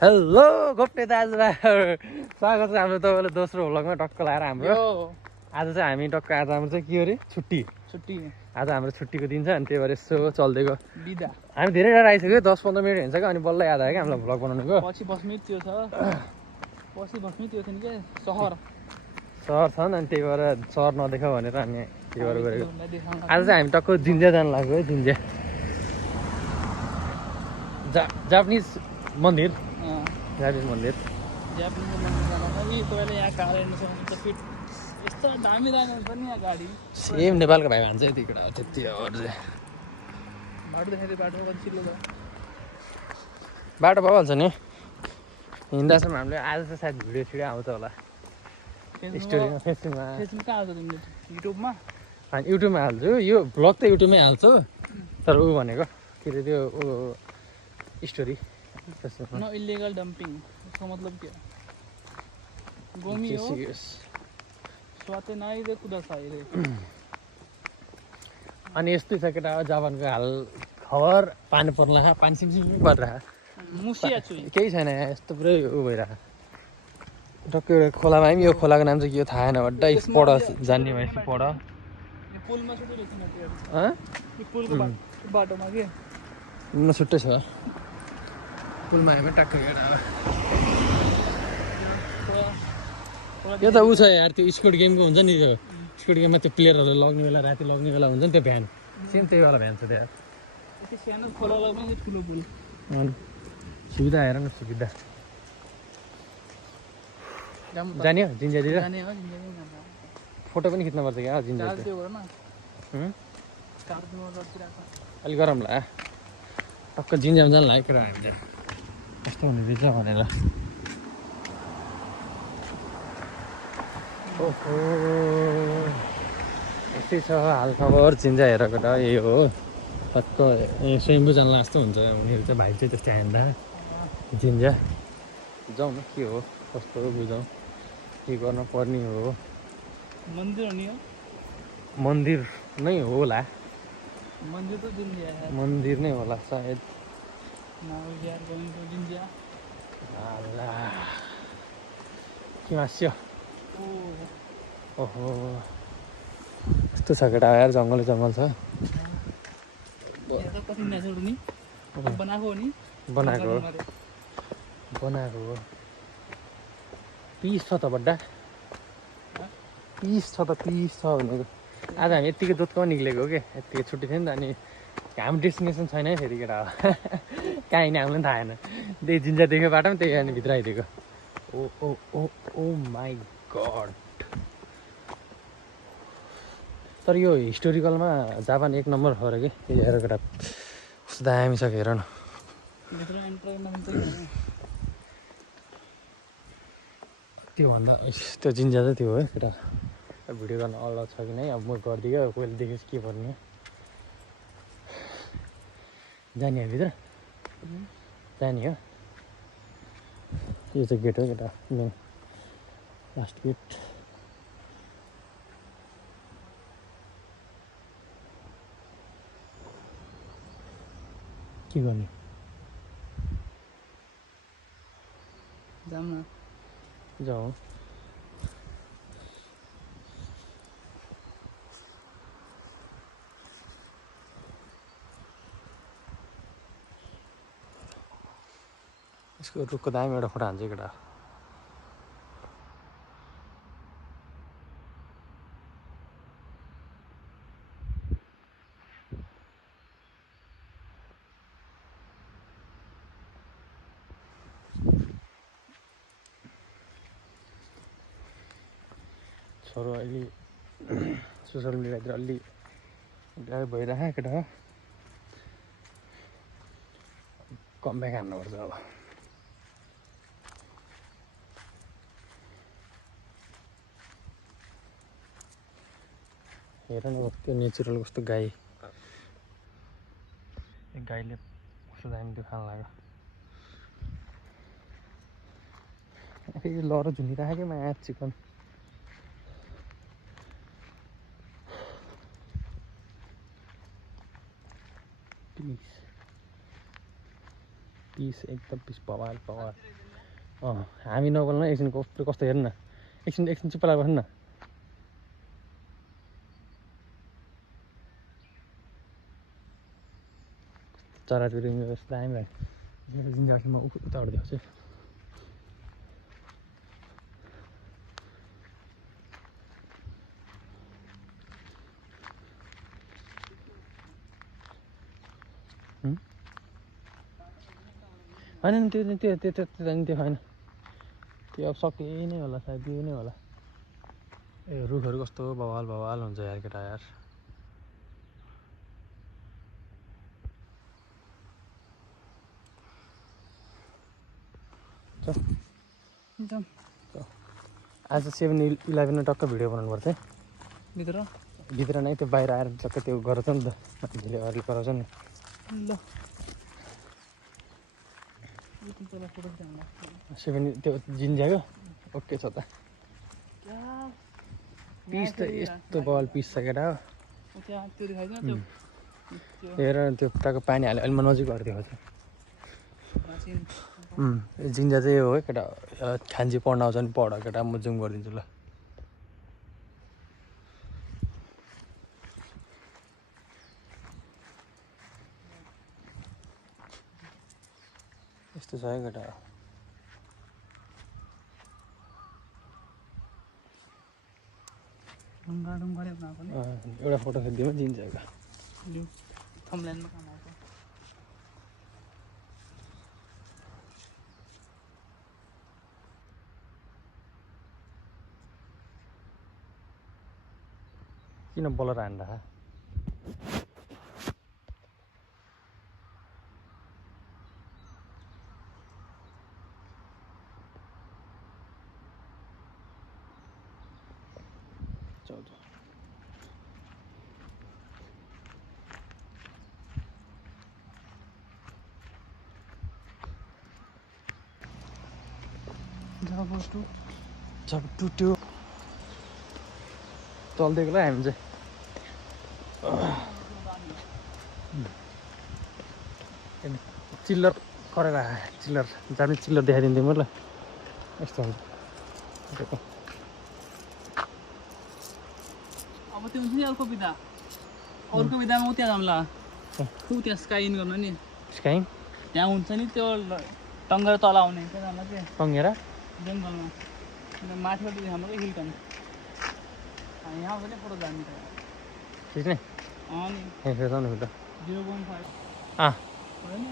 Hello गोप्टे दाजुभाइ स्वागत छ हाम्रो तपाईँलाई दोस्रो भ्लगमा टक्क लगाएर हाम्रो आज चाहिँ हामी टक्क आज हाम्रो चाहिँ के हो अरे छुट्टी आज हाम्रो छुट्टीको दिन छ अनि त्यही भएर यसो चल्दैको बिदा हामी धेरै टाढा आइसक्यो 10-15 मिनट हिँड्छ क्या अनि बल्ल याद आयो क्या हामीलाई भ्लग बनाउनुको पछि बस्ने त्यो छ पछि बस्ने त्यो थियो नि के सहर छन् अनि त्यही भएर सहर नदेखाऊ भनेर हामी त्यही भएर गरेको आज चाहिँ हामी टक्क जिन्ज्या जानु लाग्यो है जिन्ज्या जापानिज मन्दिर जापानिज मन्दिर यस्तो दामी दामी हुन्छ नि यहाँ गाडी सेम नेपालको भाइ भन्छ यति कुरा त्यति हो चाहिँ बाटो देखाइदियो बाटो कति चिल्लो छ बाटो भइहाल्छ नि हिँड्दासम्म हामीले आज चाहिँ सायद भिडियो छिडियो आउँछ होला स्टोरीमा फेसबुकमा कहाँ आउँछ तिमीले युट्युबमा अनि युट्युबमा हाल्छु यो भ्लग त युट्युबमै हाल्छु तर ऊ भनेको के अरे त्यो स्टोरी नो इलिगल डम्पिङ उसको मतलब के गोमी हो स्वाते नाइ रे कुदा साइ रे अनि यस्तै छ केटा जापानको हाल खबर पानी पर्ला पानी सिमसिम परिरहेको मुसिया छु केही छैन यहाँ यस्तो पुरै ऊ भइरहेको टक्कै एउटा खोलामा आयौँ यो खोलाको नाम चाहिँ के हो थाहा छैन बड्डा पढ जान्ने भएपछि पढ पुलमा छुट्टै रहेछ नि पुलको बाटोमा के छुट्टै छ पुलमा आयो टक्कै एउटा यो त ऊ छ यार त्यो स्कुट गेमको हुन्छ नि त्यो स्कुट गेममा त्यो प्लेयरहरू लग्ने बेला राति लग्ने बेला हुन्छ नि त्यो भ्यान सेम त्यही वाला भ्यान छ त्यहाँ सानो खोला लाग्ने ठुलो पुल सुविधा हेर न सुविधा जाने हो जिन्जातिर फोटो पनि खिच्नु पर्छ क्या जिन्जातिर अलिक गरम ला टक्क जिन्जामा जानु लागेको र हामीले कस्तो हुने रहेछ भनेर ओहो यस्तै छ हालखबर जिन्जा हेरेको त यही हो टक्क स्वयम्भू जानु जस्तो हुन्छ उनीहरू चाहिँ भाइ चाहिँ त्यस्तै आइन्दा जिन्जा जाउँ न के हो कस्तो हो बुझौँ के गर्न पर्ने हो मन्दिर नै होला मन्दिर नै होला सायद के मास्यो ओहो यस्तो छ केटा यार जङ्गल छ बनाएको हो पिस छ त बड्डा पिस छ भनेको आज हामी यत्तिकै दुधकोमा निक्लेको हो क्या यत्तिकै छुट्टी थियो नि त अनि हाम्रो डेस्टिनेसन छैन है फेरि केटा कहाँ हिँड्ने हामीलाई पनि थाहा छैन त्यही जिन्जा देख्यो बाटो पनि त्यही अनि भित्र आइदिएको ओ ओ ओ ओ माई गड तर यो हिस्टोरिकलमा जापान 1 नम्बर हो र कि त्यही हेर केटा कस्तो दामी छ हेर न त्योभन्दा त्यो जिन्जा चाहिँ त्यो हो है केटा भिडियो गर्न अल्लाह छ कि नै अब म गरिदियो कोहीले देखेपछि के भन्ने जाने हो भित्र जाने हो यो चाहिँ गेट हो केटा मेन लास्ट गेट के गर्ने जाउँ यसको रुखको दामी एउटा फोटो हान्छ केटा छोरो अहिले सोसियल मिडियातिर अलि भइरहेको केटा कमब्याक हान्नुपर्छ अब हेर न त्यो नेचुरल कस्तो गाई गाईले कस्तो दामी त्यो खान लाग्यो लर झुन्डिरहेको क्या माया चिकन पिस एकदम पिस बवाल बवाल हामी नबोल्न एकछिन कस्तो हेर्नु न एकछिन चुप्प लागेर बस्नु न चराचुरुङ्गी कस्तो दामी लाग्यो मेरो जिन्जासँग म उताबाट देखाउँछु होइन त्यो होइन त्यो अब सके नै होला सायद यो नै होला ए रुखहरू कस्तो बवाल बवाल हुन्छ यार केटा यार आज 7-11 टक्क भिडियो बनाउनु पर्छ है भित्र नै त्यो बाहिर आएर टक्क त्यो गराउँछ नि त भिडियोहरूले गराउँछ नि ल 7 त्यो जिन्ज्याको ओके छ त पिस त यस्तो बल पिस छ केटा हो हेर त्यो उताको पानी हाल्यो अहिले म नजिक गएर देखाउँछु जिन्जा चाहिँ यो हो केटा खान्जी पढ्न आउँछ नि पढ केटा म जुम गरिदिन्छु ल यस्तो छ है केटा एउटा फोटो खिचिदिउँ जिन्जाको थम्बनेलमा काम आउँछ किन बलर हान्दा जब टुट्यो चल्दिएको ल हामी चाहिँ चिल्लर गरेर चिल्लर जाने चिल्लर देखाइदिन्थेँ म ल यस्तो हुन्छ अब त्यो हुन्छ नि अर्को विधामा त्यहाँ जाउँला त्यहाँ स्काई इन गर्नु नि स्काई त्यहाँ हुन्छ नि त्यो टङ्गेर तल आउने त्यहाँ जाँदा चाहिँ टङ्गेर जङ्गलमा माथिबाट हाम्रो हिलकन यहाँ पनि फोटो जाने खिच्ने अनि हेर्नु त 0.5 होइन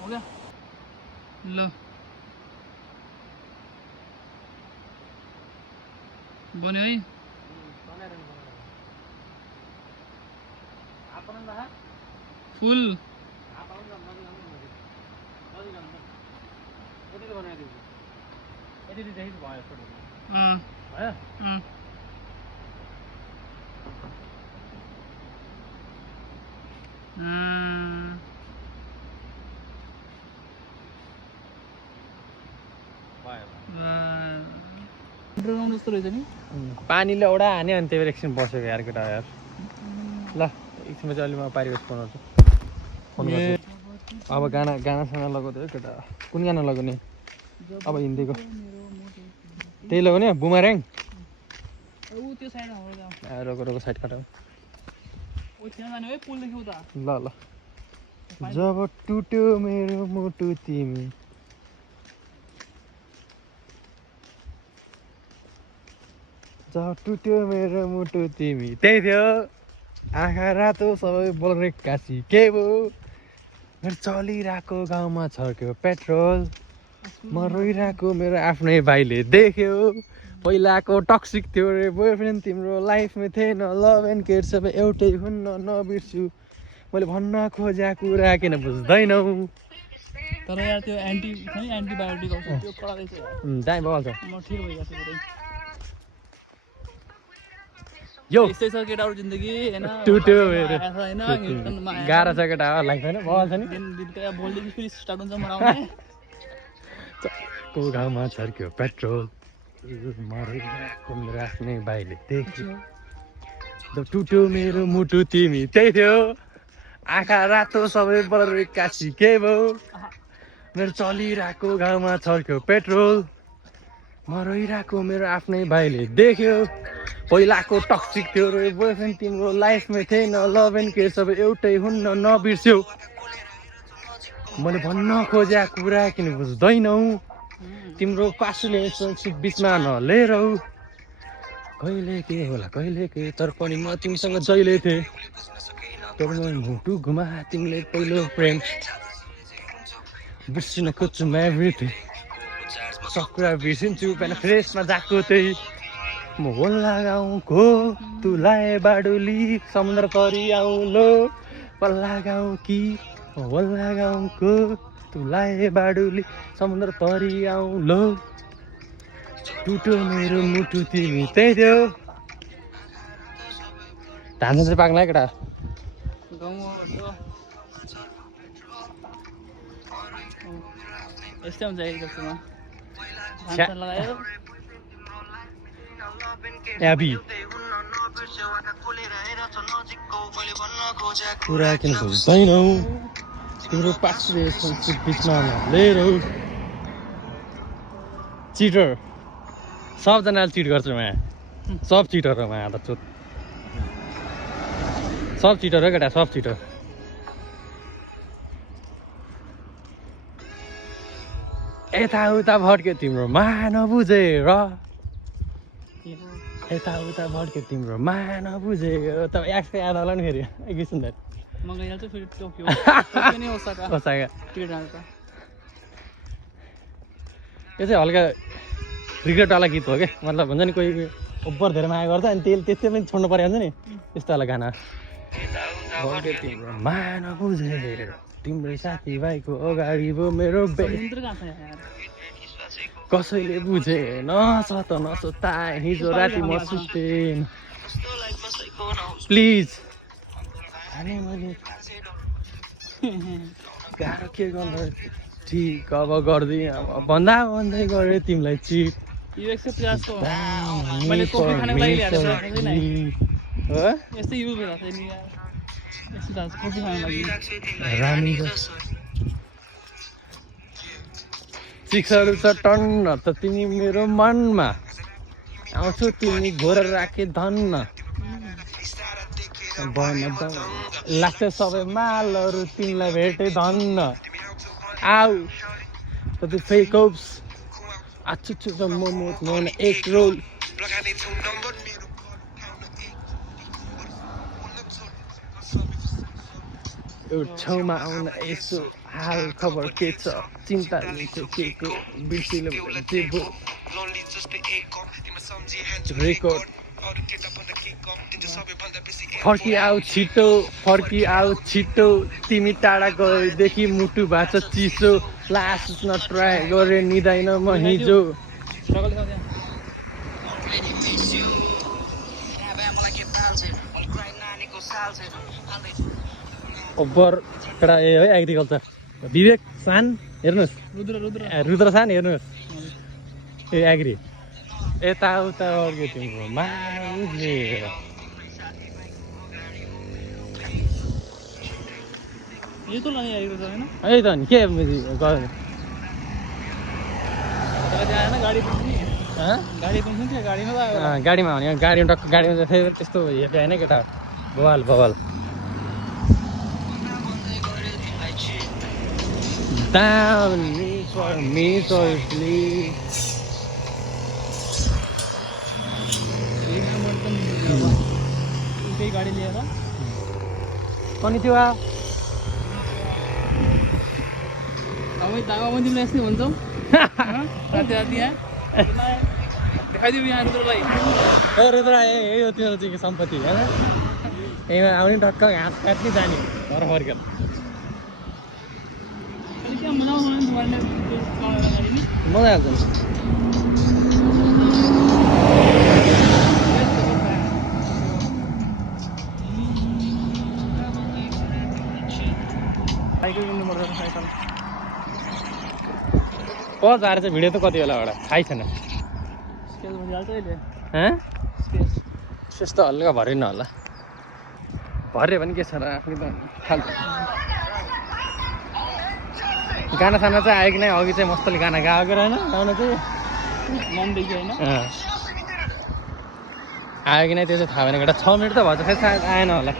हो गया ल बन्यो है फुल जस्तो रहेछ नि पानीले ओडा हान्यो अनि त्यही भएर एकछिन बसेको यार केटा यार ल एकछिनमा चाहिँ अलि म पारिवेश बनाउँछु फोन गर्छु अब गानासँग लगाउँदै केटा कुन गाना लगाउने अब हिन्दीको त्यही लगाउने बुमर्याङ रोको साइड काट ल ल जब टुट्यो मेरो मुटु तिमी जब टुट्यो मेरो मुटु तिमी त्यही थियो आँखा रातो सबै बोल्ने काशी के भयो मेरो चलिरहेको गाउँमा छर्क्यो पेट्रोल म रोइरहेको मेरो आफ्नै भाइले देख्यो पहिलाको टक्सिक थियो रे बोयफ्रेन्ड तिम्रो लाइफमा थिएन लभ एन्ड केयर सबै एउटै हुन्न नबिर्सु मैले भन्न खोजेको कुरा किन बुझ्दैनौ तर यार त्यो एन्टिबायोटिक आउँछ त्यो कडा रहेछ दाइ बगाल्छ म ठिक भइरहेको छु यो यस्तै छ केटाहरू जिन्दगी होइन टुट्यो होइन गाह्रो छ केटा लाइफ होइन बगाल्छ नि भोलिदेखि फेरि स्टार्ट हुन्छ मनाउने को गाउँमा छर्क्यो पेट्रोल मरिरहेको मेरो आफ्नै भाइले देख्यो टुट्यो मेरो मुटु तिमी त्यही थियो आँखा रातो सबै बलरेका सिके भयो मेरो चलिरहेको गाउँमा छर्क्यो पेट्रोल मरिरहेको मेरो आफ्नै भाइले देख्यो पहिलाको टक्सिक थियो रे बोयफ्रेन्ड तिम्रो लाइफमै थिएन लभ एन्ड केयर सबै एउटै हुन्न नबिर्स्यौ मैले भन्न खोजेको कुरा किन बुझ्दैनौ तिम्रो पासुले बिचमा नलेरौ कहिले के होला कहिले के तर पनि म तिमीसँग जहिले थिएँ तर म मुटु घुमा तिमीले पहिलो प्रेम बिर्सिन खोज्छु म एभ्रिथिङ सब कुरा बिर्सिन्छु बिहान फ्रेसमा जाएको त्यही म होल्ला गाउँको तुलाए बाडुली समुद्र तरी आउलो पल्ला गाउँ कि होल्ला गाउँको तुलाए बाडुली समुद्र तरी आउलो टुट्यो मेरो मुटु तिमी त्यही थियो धान चाहिँ पाक्ला केटा यस्तै हुन्छ एक जस्तोमा धान लगायो एबी कुरा किन बुझ्दैनौ तिम्रो पासले बिचमा नलेरौ चिटर सबजनाले चिट गर्छ म सब चिटर हो म त चोट सब चिटर हो केटा सब चिटर यताउता भड्क्यो तिम्रो माया नबुझेर यताउता भड्क्यो तिम्रो माया नबुझेर त एक्सको याद होला नि फेरि एकैछिन सुन्दा म गइहाल्छु फेरि टोकियो नि ओसाका यो चाहिँ हल्का रिग्रेटवाला गीत हो क्या मतलब हुन्छ नि कोही ओभर धेरै माया गर्छ अनि त्यस्तै पनि छोड्नु पर्यो हुन्छ नि त्यस्तो वाला गाना तिम्रो माया नबुझेर तिम्रै साथीभाइको अगाडि भयो मेरो कसैले बुझे नसत नसोता हिजो राति म सुतेन प्लिज गाह्रो के गर्नु ठिक अब गर्दिनँ भन्दा भन्दै गरेँ तिमीलाई चिट यो 150 को मैले कफी खानको लागि ल्याएर छैन यस्तै युज भइरहेको छ नि यस्तो दाजु कफी खानको लागि रानी चिक्सहरू छ टन्न त तिमी मेरो मनमा आउँछु तिमी घोर राखे धन्न लाग्छ सबै मालहरू तिमीलाई भेटे धन्न आऊ त्यो फेक होप्स आछु मोमो नन एक रोल छेउमा आउन यसो हाल खबर के छ चिन्ता लिन्छ के को बिर्सिनु रेकर्ड फर्की आऊ छिटो तिमी टाढा गएदेखि मुटु भाँच चिसो लास्ट न ट्राई गरे निदाइन म हिजो ओभर एउटा ए है एग्रिकल्चर विवेक सान हेर्नुहोस् रुद्र सान हेर्नुहोस् ए एग्री यताउता अर्को तिम्रो मान्छे यो त लाने एग्रिकल्चर हैन है त नि के गर्नु गाडीमा भने गाडीमा टक्क गाडीमा फेरि त्यस्तो हेर्दै होइन केटा बवाल Down for me, sorry. गाडी लिएर पनि त्यो तिमीलाई यस्तै भन्छौ राति यहाँ देखाइदिउँ यहाँ रुद्र भाइ रुद्र यो तिम्रो चाहिँ सम्पत्ति होइन यहीँमा आउने टक्क हात काट्ने जाने घर फर्केर मजा आउँछ साइकल किन्नुपर्छ साइकल पज आएर चाहिँ भिडियो त कति बेला एउटा थाहै छैन स्पेस भइहाल्छ अहिले स्पेस त हल्का भरेन होला भरे भने के छ र आफ्नो त फाल्टु गाना साना चाहिँ आयो कि नै अघि चाहिँ मस्तले गाना गाएको रहेन गाउन चाहिँ मनदेखि होइन आयो कि नै त्यो चाहिँ थाहा भएन केटा 6 मिनट त भएछ फेरि सायद आएन होला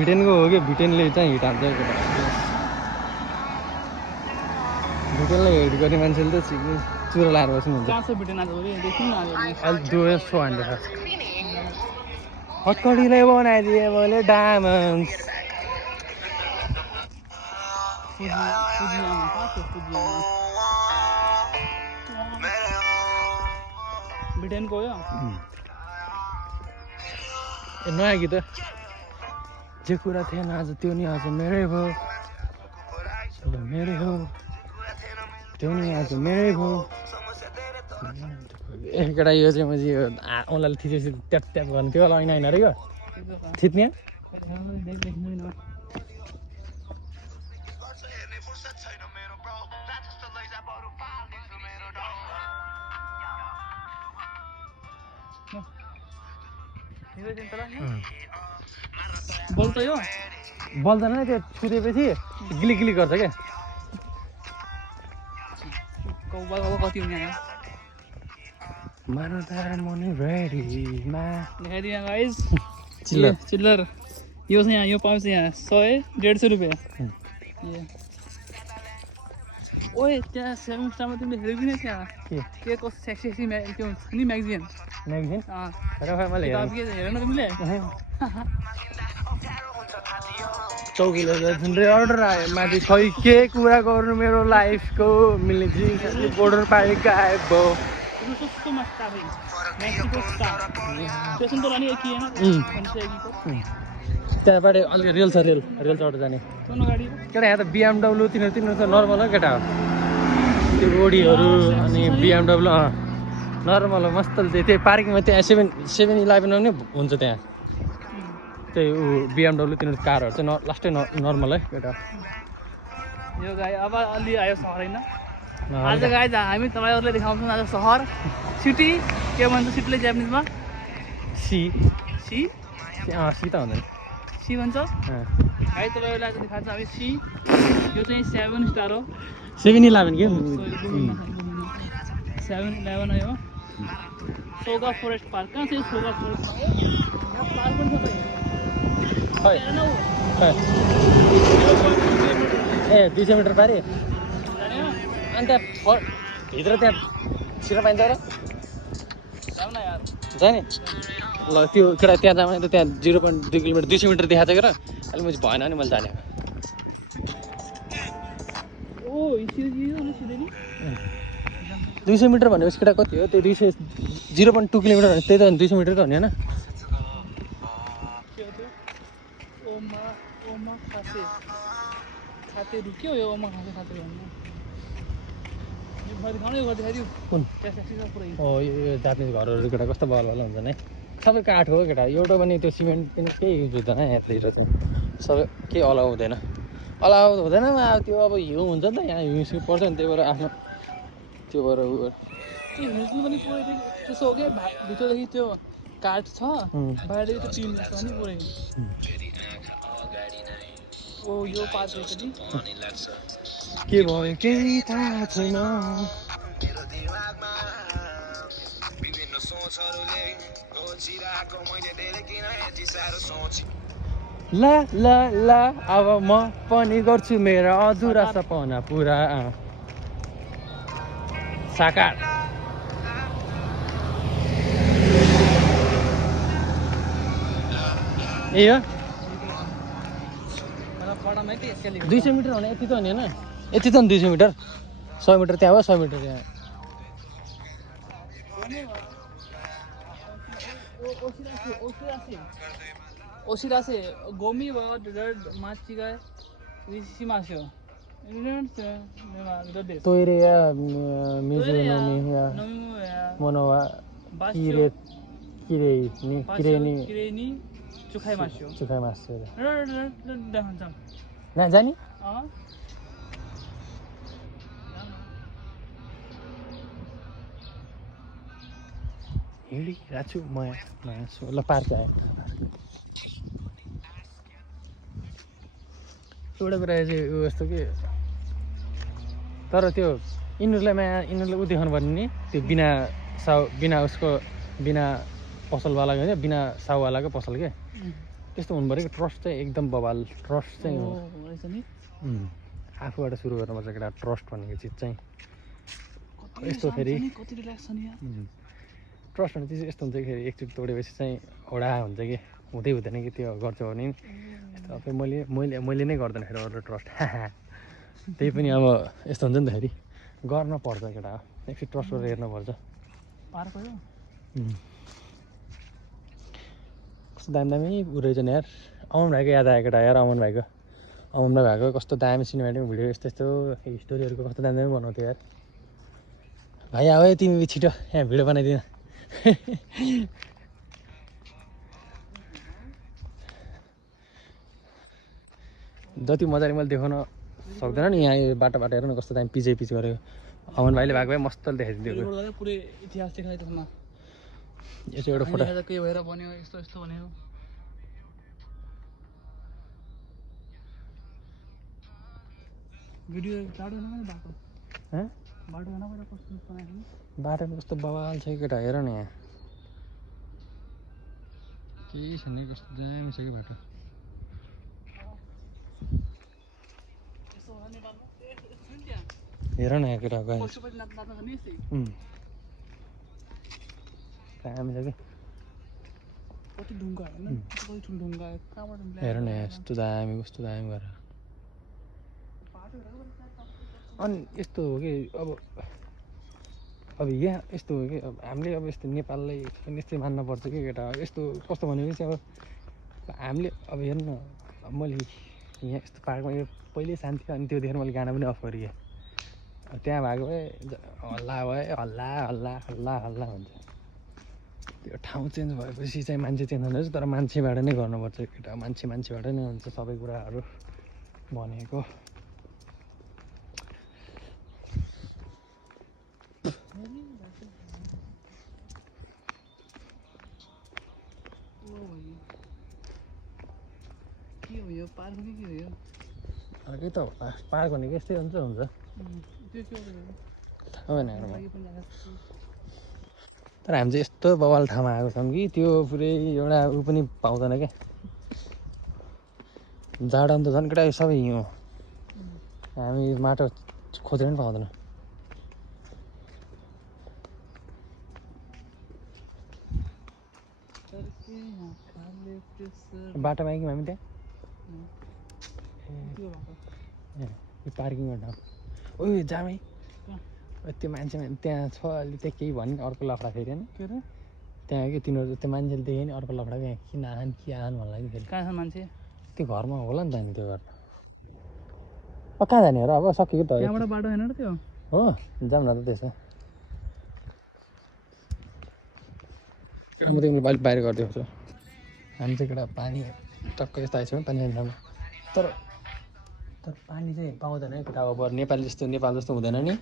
भिटेनको हो कि भिटेनले चाहिँ हिट हान्छ केटा भिटेनलाई हिट गर्ने मान्छेले त चुरो लाएर बस्नुहुन्छ अहिले सो हान्दैछ हत्कडीले बनाइदिए मैले डायमन्ड ब्रिटेनको हो नयाँ गीत जे कुरा थिएन आज त्यो नि आज मेरै भयो मेरै हो त्यो नि आज मेरै भयो केटा यो चाहिँ मैले यो औँलाले थिचेपछि ट्याप ट्याप गर्नु त्यो होला ऐना होइन र यो थिच्ने बोल्छ यो बल्दैन त्यो छुटेपछि गिली गिली गर्छ क्या कति हुने गाइस चिल्लर यो चाहिँ यहाँ यो पाउँछ यहाँ 100-150 रुपियाँ ओए त्यहाँ 7 स्टारमा तिमीले हेऱ्यौ कि नै त्यहाँ के कस्तो सेक्सी त्यो हुन्छ नि म्यागजिन हेरेन तिमीले चौकीले झुन्डै अर्डर आयो माथि खै के कुरा गर्नु मेरो लाइफको मिल्ने जिन्स बोर्डर पारि गायब भयो त्यहाँबाट अलिक रेल छ रेल चढेर जाने केटा यहाँ त BMW तिनीहरू त नर्मल हो केटा हो त्यो ओडीहरू अनि BMW नर्मल हो मस्त त्यही पार्किङमा त्यहाँ 7-11 पनि हुन्छ त्यहाँ त्यही BMW तिनीहरू कारहरू चाहिँ लास्टै नर्मल है केटा यो गाई अब अलि आयो सहर होइन आज गाई हामी तपाईँहरूले देखाउँछौँ आज सहर सिटी के भन्छ सिटीले जापानिजमा सी त हुँदैन सी भन्छ है तपाईँहरूलाई आज देखाउँछ हामी सी यो चाहिँ 7 स्टार हो 7-11 के 7-11 हो सोगा फरेस्ट पार्क कहाँ छ यो सोगा फरेस्ट पार्क पनि छ ए 200 मिटर पारि अन्त भित्र त्यहाँ छिर पाइन्छ र जाने ल त्यो केटा त्यहाँ जाँदा त त्यहाँ 0.2 किलोमिटर 200 मिटर देखाएको छ क्या अहिले मैले भएन भने मैले जाने 200 मिटर भनेपछि केटा कति हो त्यो 0.2 किलोमिटर भने त्यही त 200 मिटर त हो नि होइन खाते रुक्यो यो ओमा खाते कुन यो जापानिज घरहरू केटा कस्तो बल हुन्छ नि सबै काठ हो केटा एउटा पनि त्यो सिमेन्ट पनि केही युज हुँदैन यहाँतिर चाहिँ सबै केही अलाउ हुँदैन अब त्यो अब हिउँ हुन्छ नि त यहाँ हिउँ पर्छ नि त्यही भएर आफ्नो त्यो भएर पनि त्यसो हो कि भित्रदेखि त्यो काठ छ बाहिरदेखि त्यो टिन छ नि पुरै ओ यो पार्क के भयो केही थाहा छैन ला ला ला अब म पनि गर्छु मेरो अधुरा सपना पुरा साकार ए हो 200 मिटर भने यति त हो नि होइन यति त नि 200 मिटर 100 मिटर त्यहाँ भयो 100 मिटर त्यहाँ ओसिरासे गोमी भयो माछिगा रिसिमास्यो तोइरेया मिजुनोमी या मोनोवा किरेनी चुखाइ मास्यो ना जानी हिँडिरहेको छु म यहाँ ल पार्क आयो एउटा कुरा चाहिँ ऊ यस्तो कि तर त्यो यिनीहरूलाई ऊ देखाउनु पर्ने नि त्यो बिना उसको बिना पसलवालाको होइन बिना साउवालाको पसल क्या त्यस्तो हुनु पऱ्यो कि ट्रस्ट चाहिँ एकदम बवाल ट्रस्ट चाहिँ हो आफूबाट सुरु गर्नुपर्छ केटा ट्रस्ट भनेको चिज चाहिँ यस्तो फेरि ट्रस्ट भन्ने चिज यस्तो हुन्छ कि फेरि एकचोटि तोडेपछि चाहिँ होडा हुन्छ कि हुँदैन कि त्यो गर्छौ भने फेरि मैले नै गर्दैन फेरि अरू ट्रस्ट त्यही पनि अब यस्तो हुन्छ नि त फेरि गर्न पर्छ केटा एकचोटि ट्रस्ट गरेर हेर्नुपर्छ कस्तो दामी उ रहेछ नि यार अमन भाइको याद आयो केटा यार अमन भाइको कस्तो दामी सिनेमेटिक भिडियो यस्तो स्टोरीहरूको कस्तो दामी बनाउँथ्यो यार भाइ आऊ है तिमी छिटो यहाँ भिडियो बनाइदिन जति मजाले मैले देखाउन सक्दैन नि यहाँ यो बाटो हेर न कस्तो दामी पिच गरेको अमन भाइले भएको भए मस्तले देखाइदिएको पुरै इतिहास देखाइदिएको न यो चाहिँ एउटा फोटो के भएर बन्यो यस्तो भन्यो भिडियो टाढो न बाटो कस्तो बवाल छ केटा हेर न यहाँ केही छैन कस्तो दामी छ कि बाटो हेर न यहाँ केटा दामी छ कि हेर न यहाँ कस्तो दामी गरेर अनि यस्तो हो कि अब यहाँ यस्तो हो कि अब हामीले अब यस्तो नेपाललाई पनि यस्तै मान्नुपर्छ कि केटा यस्तो कस्तो भनेपछि चाहिँ अब हामीले अब हेर्नु न मैले यहाँ यस्तो पार्कमा यो पहिल्यै शान्ति अनि त्यो देखेर मैले गाना पनि अफ गरेँ त्यहाँ भएको भए हल्ला हुन्छ त्यो ठाउँ चेन्ज भएपछि चाहिँ मान्छे चेन्ज हुँदैछ तर मान्छेबाट नै गर्नुपर्छ केटा मान्छेबाट नै हुन्छ सबै कुराहरू भनेको अर्कै त होला पार्क भनेको यस्तै हुन्छ तर हामी चाहिँ यस्तो बवाल ठाउँमा आएको छौँ कि त्यो पुरै एउटा ऊ पनि पाउँदैन क्या जाडो त झन् केटा सबै हिउँ हामी माटो खोजेर पनि पाउँदैन बाटोमा आयौँ हामी त्यहाँ यो पार्किङमा ठाउँ ओ जामै त्यो मान्छे त्यहाँ छ अलि त्यहाँ केही भन्यो अर्को लफडा फेरि होइन त्यहाँ कि तिनीहरू त्यो मान्छेले देख्यो नि अर्को लफडा यहाँ किन आहान भन्नु लाग्यो फेरि कहाँ छ मान्छे त्यो घरमा होला नि त अनि त्यो घर कहाँ जाने र अब सकेको त त्यहाँबाट बाटो होइन र त्यो हो जाऊँ न त त्यसो म तिमीले अलिक बाहिर गरिदिएको छु हामी चाहिँ केटा पानी टक्क यस्तो आइसक्यो पानी ठाउँमा तर पानी चाहिँ पाउँदैन है केटा अब नेपाल जस्तो हुँदैन नि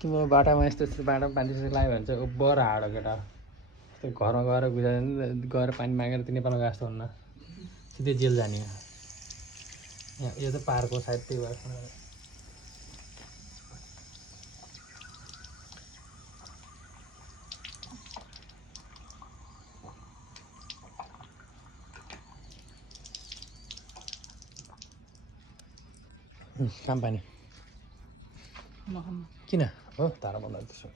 तिम्रो बाटामा यस्तो बाटोमा पानी जस्तो लाग्यो भने चाहिँ बर हाड केटा त्यो घरमा गएर पानी मागेर त्यो नेपालमा गएको जस्तो हुन्न सिधै जेल जाने यहाँ यो चाहिँ पार्क हो सायद त्यही भएर काम पानी किन हो तारा बन्द त्यसो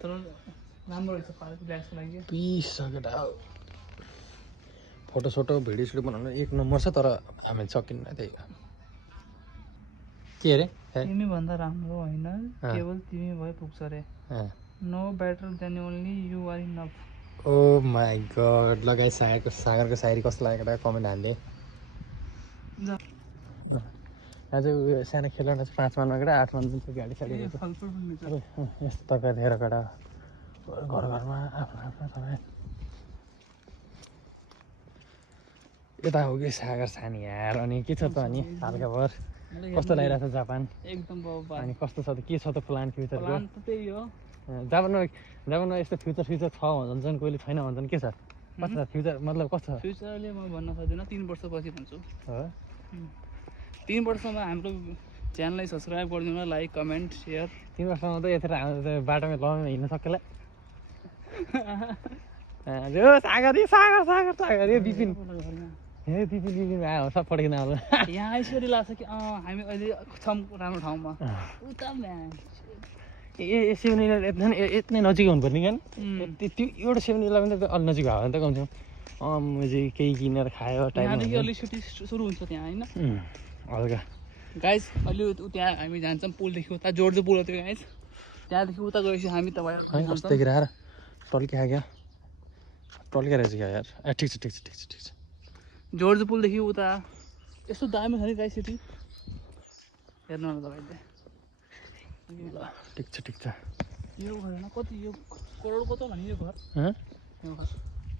तर राम्रो रहेछ पार्क रिल्याक्सको लागि पिस छ केटा फोटो भिडियो बनाउनु एक नम्बर छ तर हामी सकिन्न त्यही के अरे तिमी भन्दा राम्रो होइन केवल तिमी भए पुग्छ रे no better than only you are enough oh my god लगाइ सागरको सायरी कस्तो लाग्यो केटा कमेन्ट हाल्दै आज उयो सानो खेलौना चाहिँ 5 मानमा केटा 8 मानमा चाहिँ गाडी साडी यस्तो तरकारी दिएर केटा घरमा आफ्नो सबै यता हो कि सागर सानी यार अनि के छ त अनि हालखबर कस्तो लागिरहेछ जापान एकदम बाबा अनि कस्तो छ त के छ त प्लान फ्युचरको प्लान त त्यही हो जापानमा यस्तो फ्युचर छ भन्छन् कोहीले छैन भन्छन् के छ कस्तो छ फ्युचर मतलब कस्तो छ फ्युचरले म भन्न सक्दिनँ 3 वर्षपछि भन्छु हो 3 वर्षमा हाम्रो च्यानललाई सब्सक्राइब गरिदिनु लाइक कमेन्ट सेयर 3 वर्षमा त यतिर बाटोमा लममा हिँड्न सक्केला सागर ए बिपिन आयो सब पढेको आउनु यहाँ आइसरी लाग्छ कि हामी अहिले छौँ राम्रो ठाउँमा उता ए 7-11 यति नजिक हुनुपर्ने क्या त्यो एउटा 7-11 त अलि नजिक भयो भने त कमसेकम मैले केही किनेर खायो यहाँदेखि अलि छुट्टी सुरु हुन्छ त्यहाँ होइन हल्का गाइस अलि त्यहाँ हामी जान्छौँ पुलदेखि उता जोड्दो पुल हो त्यो गाइस त्यहाँदेखि उता गएपछि हामी तपाईँ कस्तो देखिएर आएर टल्किया क्या टल्किया रहेछ क्या यार ठिक छ जोड्दो पुलदेखि उता यस्तो दामी छ नि गाइस सिटी हेर्नु न तपाईँले ठिक छ यो घर होइन कति यो करोडको त भने यो घर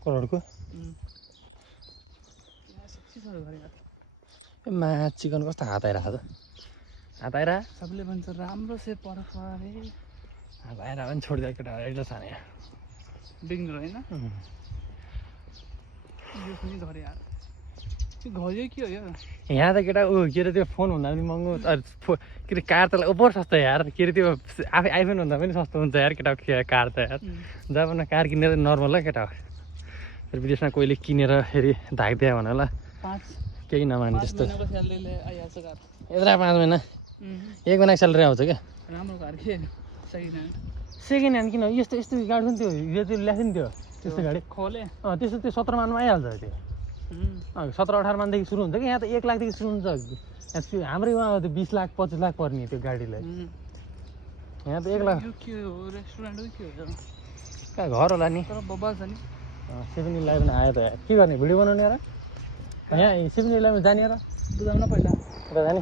करोडको मा चिकन कस्तो हात आइरहेको त हात आइरह सबले भन्छ राम्रो से पर्ख अरे हात आएर पनि छोडिदिएको केटा एउटा छ नि बिग्नु होइन यो पनि घर यार त्यो घर के हो यार यहाँ त केटा के अरे त्यो फोन भन्दा पनि महँगो के अरे कार त ओभर सस्तो यार के अरे त्यो आफै आइफोन भन्दा पनि सस्तो हुन्छ यार केटा कार त यार जापानमा कार किनेर नर्मल हो केटा फेरि विदेशमा कोहीले किनेर फेरि धाकिदियो भने होला केही नमान्ने त्यस्तो यत्रा 5 महिना 1 महिनाको स्यालेरी आउँछ क्या राम्रो कार के सेकेन्ड ह्यान्ड किन यस्तो गाडी पनि त्यो ल्याएको नि त्यो त्यस्तो गाडी खोले त्यस्तो त्यो 17 मानमा आइहाल्छ त्यो 17-18 मानदेखि सुरु हुन्छ कि यहाँ त 1 लाखदेखि सुरु हुन्छ हाम्रै उहाँ त्यो 20 लाख 25 लाख पर्ने त्यो गाडीलाई यहाँ त 1 लाख के हो रेस्टुरेन्ट के हो कहाँ घर होला नि तर बबाल छ नि 7-11 आयो त के गर्ने भिडियो बनाउने र यहाँ 7-11 जाने र बुझाउन पहिला उता जाने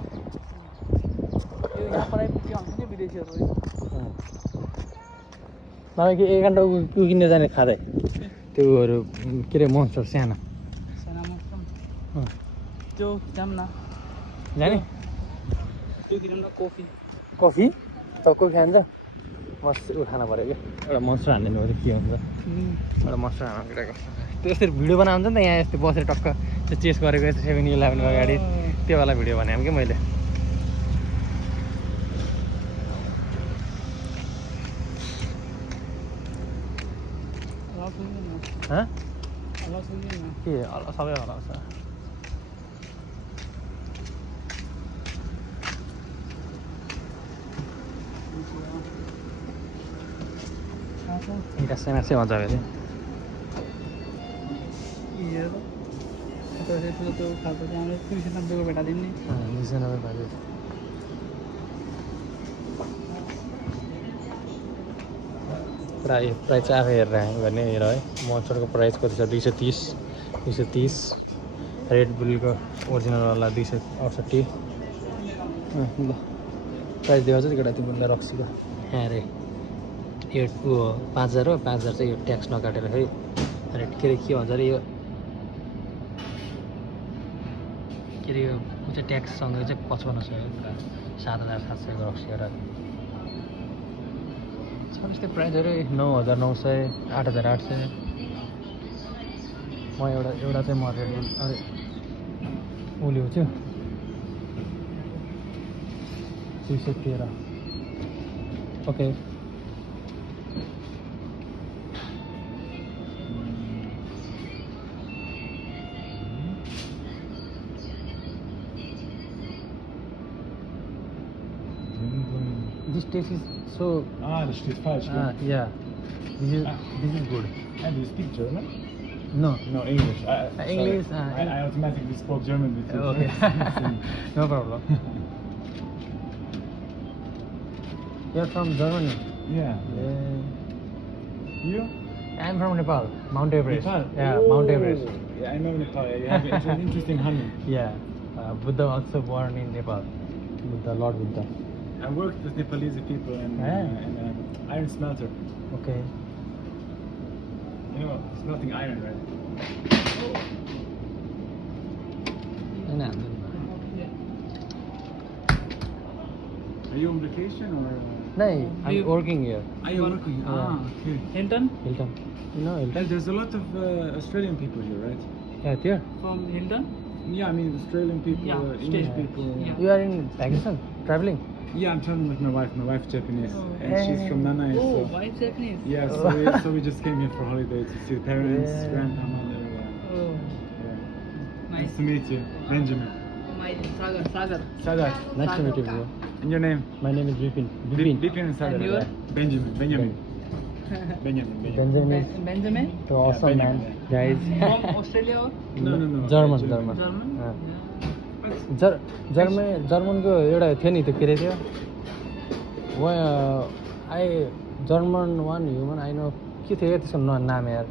यो यहाँ पढाइ पुग्यो हुन्छ नि विदेशीहरू नभए कि 1 घन्टा किनेर जाने खाँदै त्योहरू के अरे मोन्स्टर सानो त्यो जाम न जाने त्यो किनौँ न कफी त कफी खान्छ मस्त खानु पऱ्यो कि एउटा मोन्स्टर हान्दिनु पऱ्यो के हुन्छ एउटा मोन्स्टर हान्नु केटाको त्यो यसरी भिडियो बनाएको हुन्छ नि त यहाँ यस्तो बसेर टक्क त्यो चेस गरेको यस्तो 7-11 अगाडि त्यो वाला भिडियो बनाएँ कि मैले के सबै हराउँछ Irasena भन्छ फेरि त्यो खालको चाहिँ 290 को भेटाइदिउँ नि 290 भयो प्राइस आफै हेरेर गर्ने हेर है मोन्स्टरको प्राइस कति छ 230 रेड बुलको ओरिजिनलवाला 268 ल प्राइस दिएको छ केटा तिमीलाई रक्सीको यहाँ अरे 5000 हो 5000 चाहिँ यो ट्याक्स नकाटेर है रेट के अरे के भन्छ अरे यो के अरे यो चाहिँ ट्याक्ससँगै चाहिँ 5500 7700 रक्सी एउटा छ त्यस्तै प्राइसहरू 9900 8800 म एउटा चाहिँ म रेड अरे उल्यो 213 okay This taste is so. Das steht falsch. Yeah. This is good. And do you speak German? No. No, English. English. I automatically spoke German with you. Okay. No problem. You're from Germany. Yeah. You? I'm from Nepal. Mount Everest. Nepal? Yeah, Mount Everest. Yeah, I know Nepal. You have it's an interesting honey. Yeah. Buddha also born in Nepal. Buddha, Lord Buddha. I worked with Nepalese people in iron smelter. Okay. You know, smelting iron, right? Are you on vacation or? नहीं, I'm You- working here. Are you working? Ah, okay. Hilton? Hilton. You know Hilton? There's a lot of Australian people here, right? Yeah, there. From Hilton? Yeah, I mean Australian people, Yeah, English stay. people. Yeah. You are in vacation, traveling. Yeah, I'm traveling with my wife. My wife's Japanese, Oh. and she's from Nanai. Oh, So why Japanese? yeah, so we just came here for holiday to see the parents, Yeah. grandpa, mother. Oh, Yeah. nice. Nice to meet you, Benjamin. My Sagar, Sagar. Sadar. Nice to meet you, bro. And your name? My name is Vipin. Vipin and Sadar. And your? Benjamin. Benjamin. Benjamin. Benjamin is Benjamin? the awesome man, guys. From Australia or No. German. German? जर्मनको एउटा थियो नि त्यो के अरे थियो German one human I know के थियो त्यसको नाम यार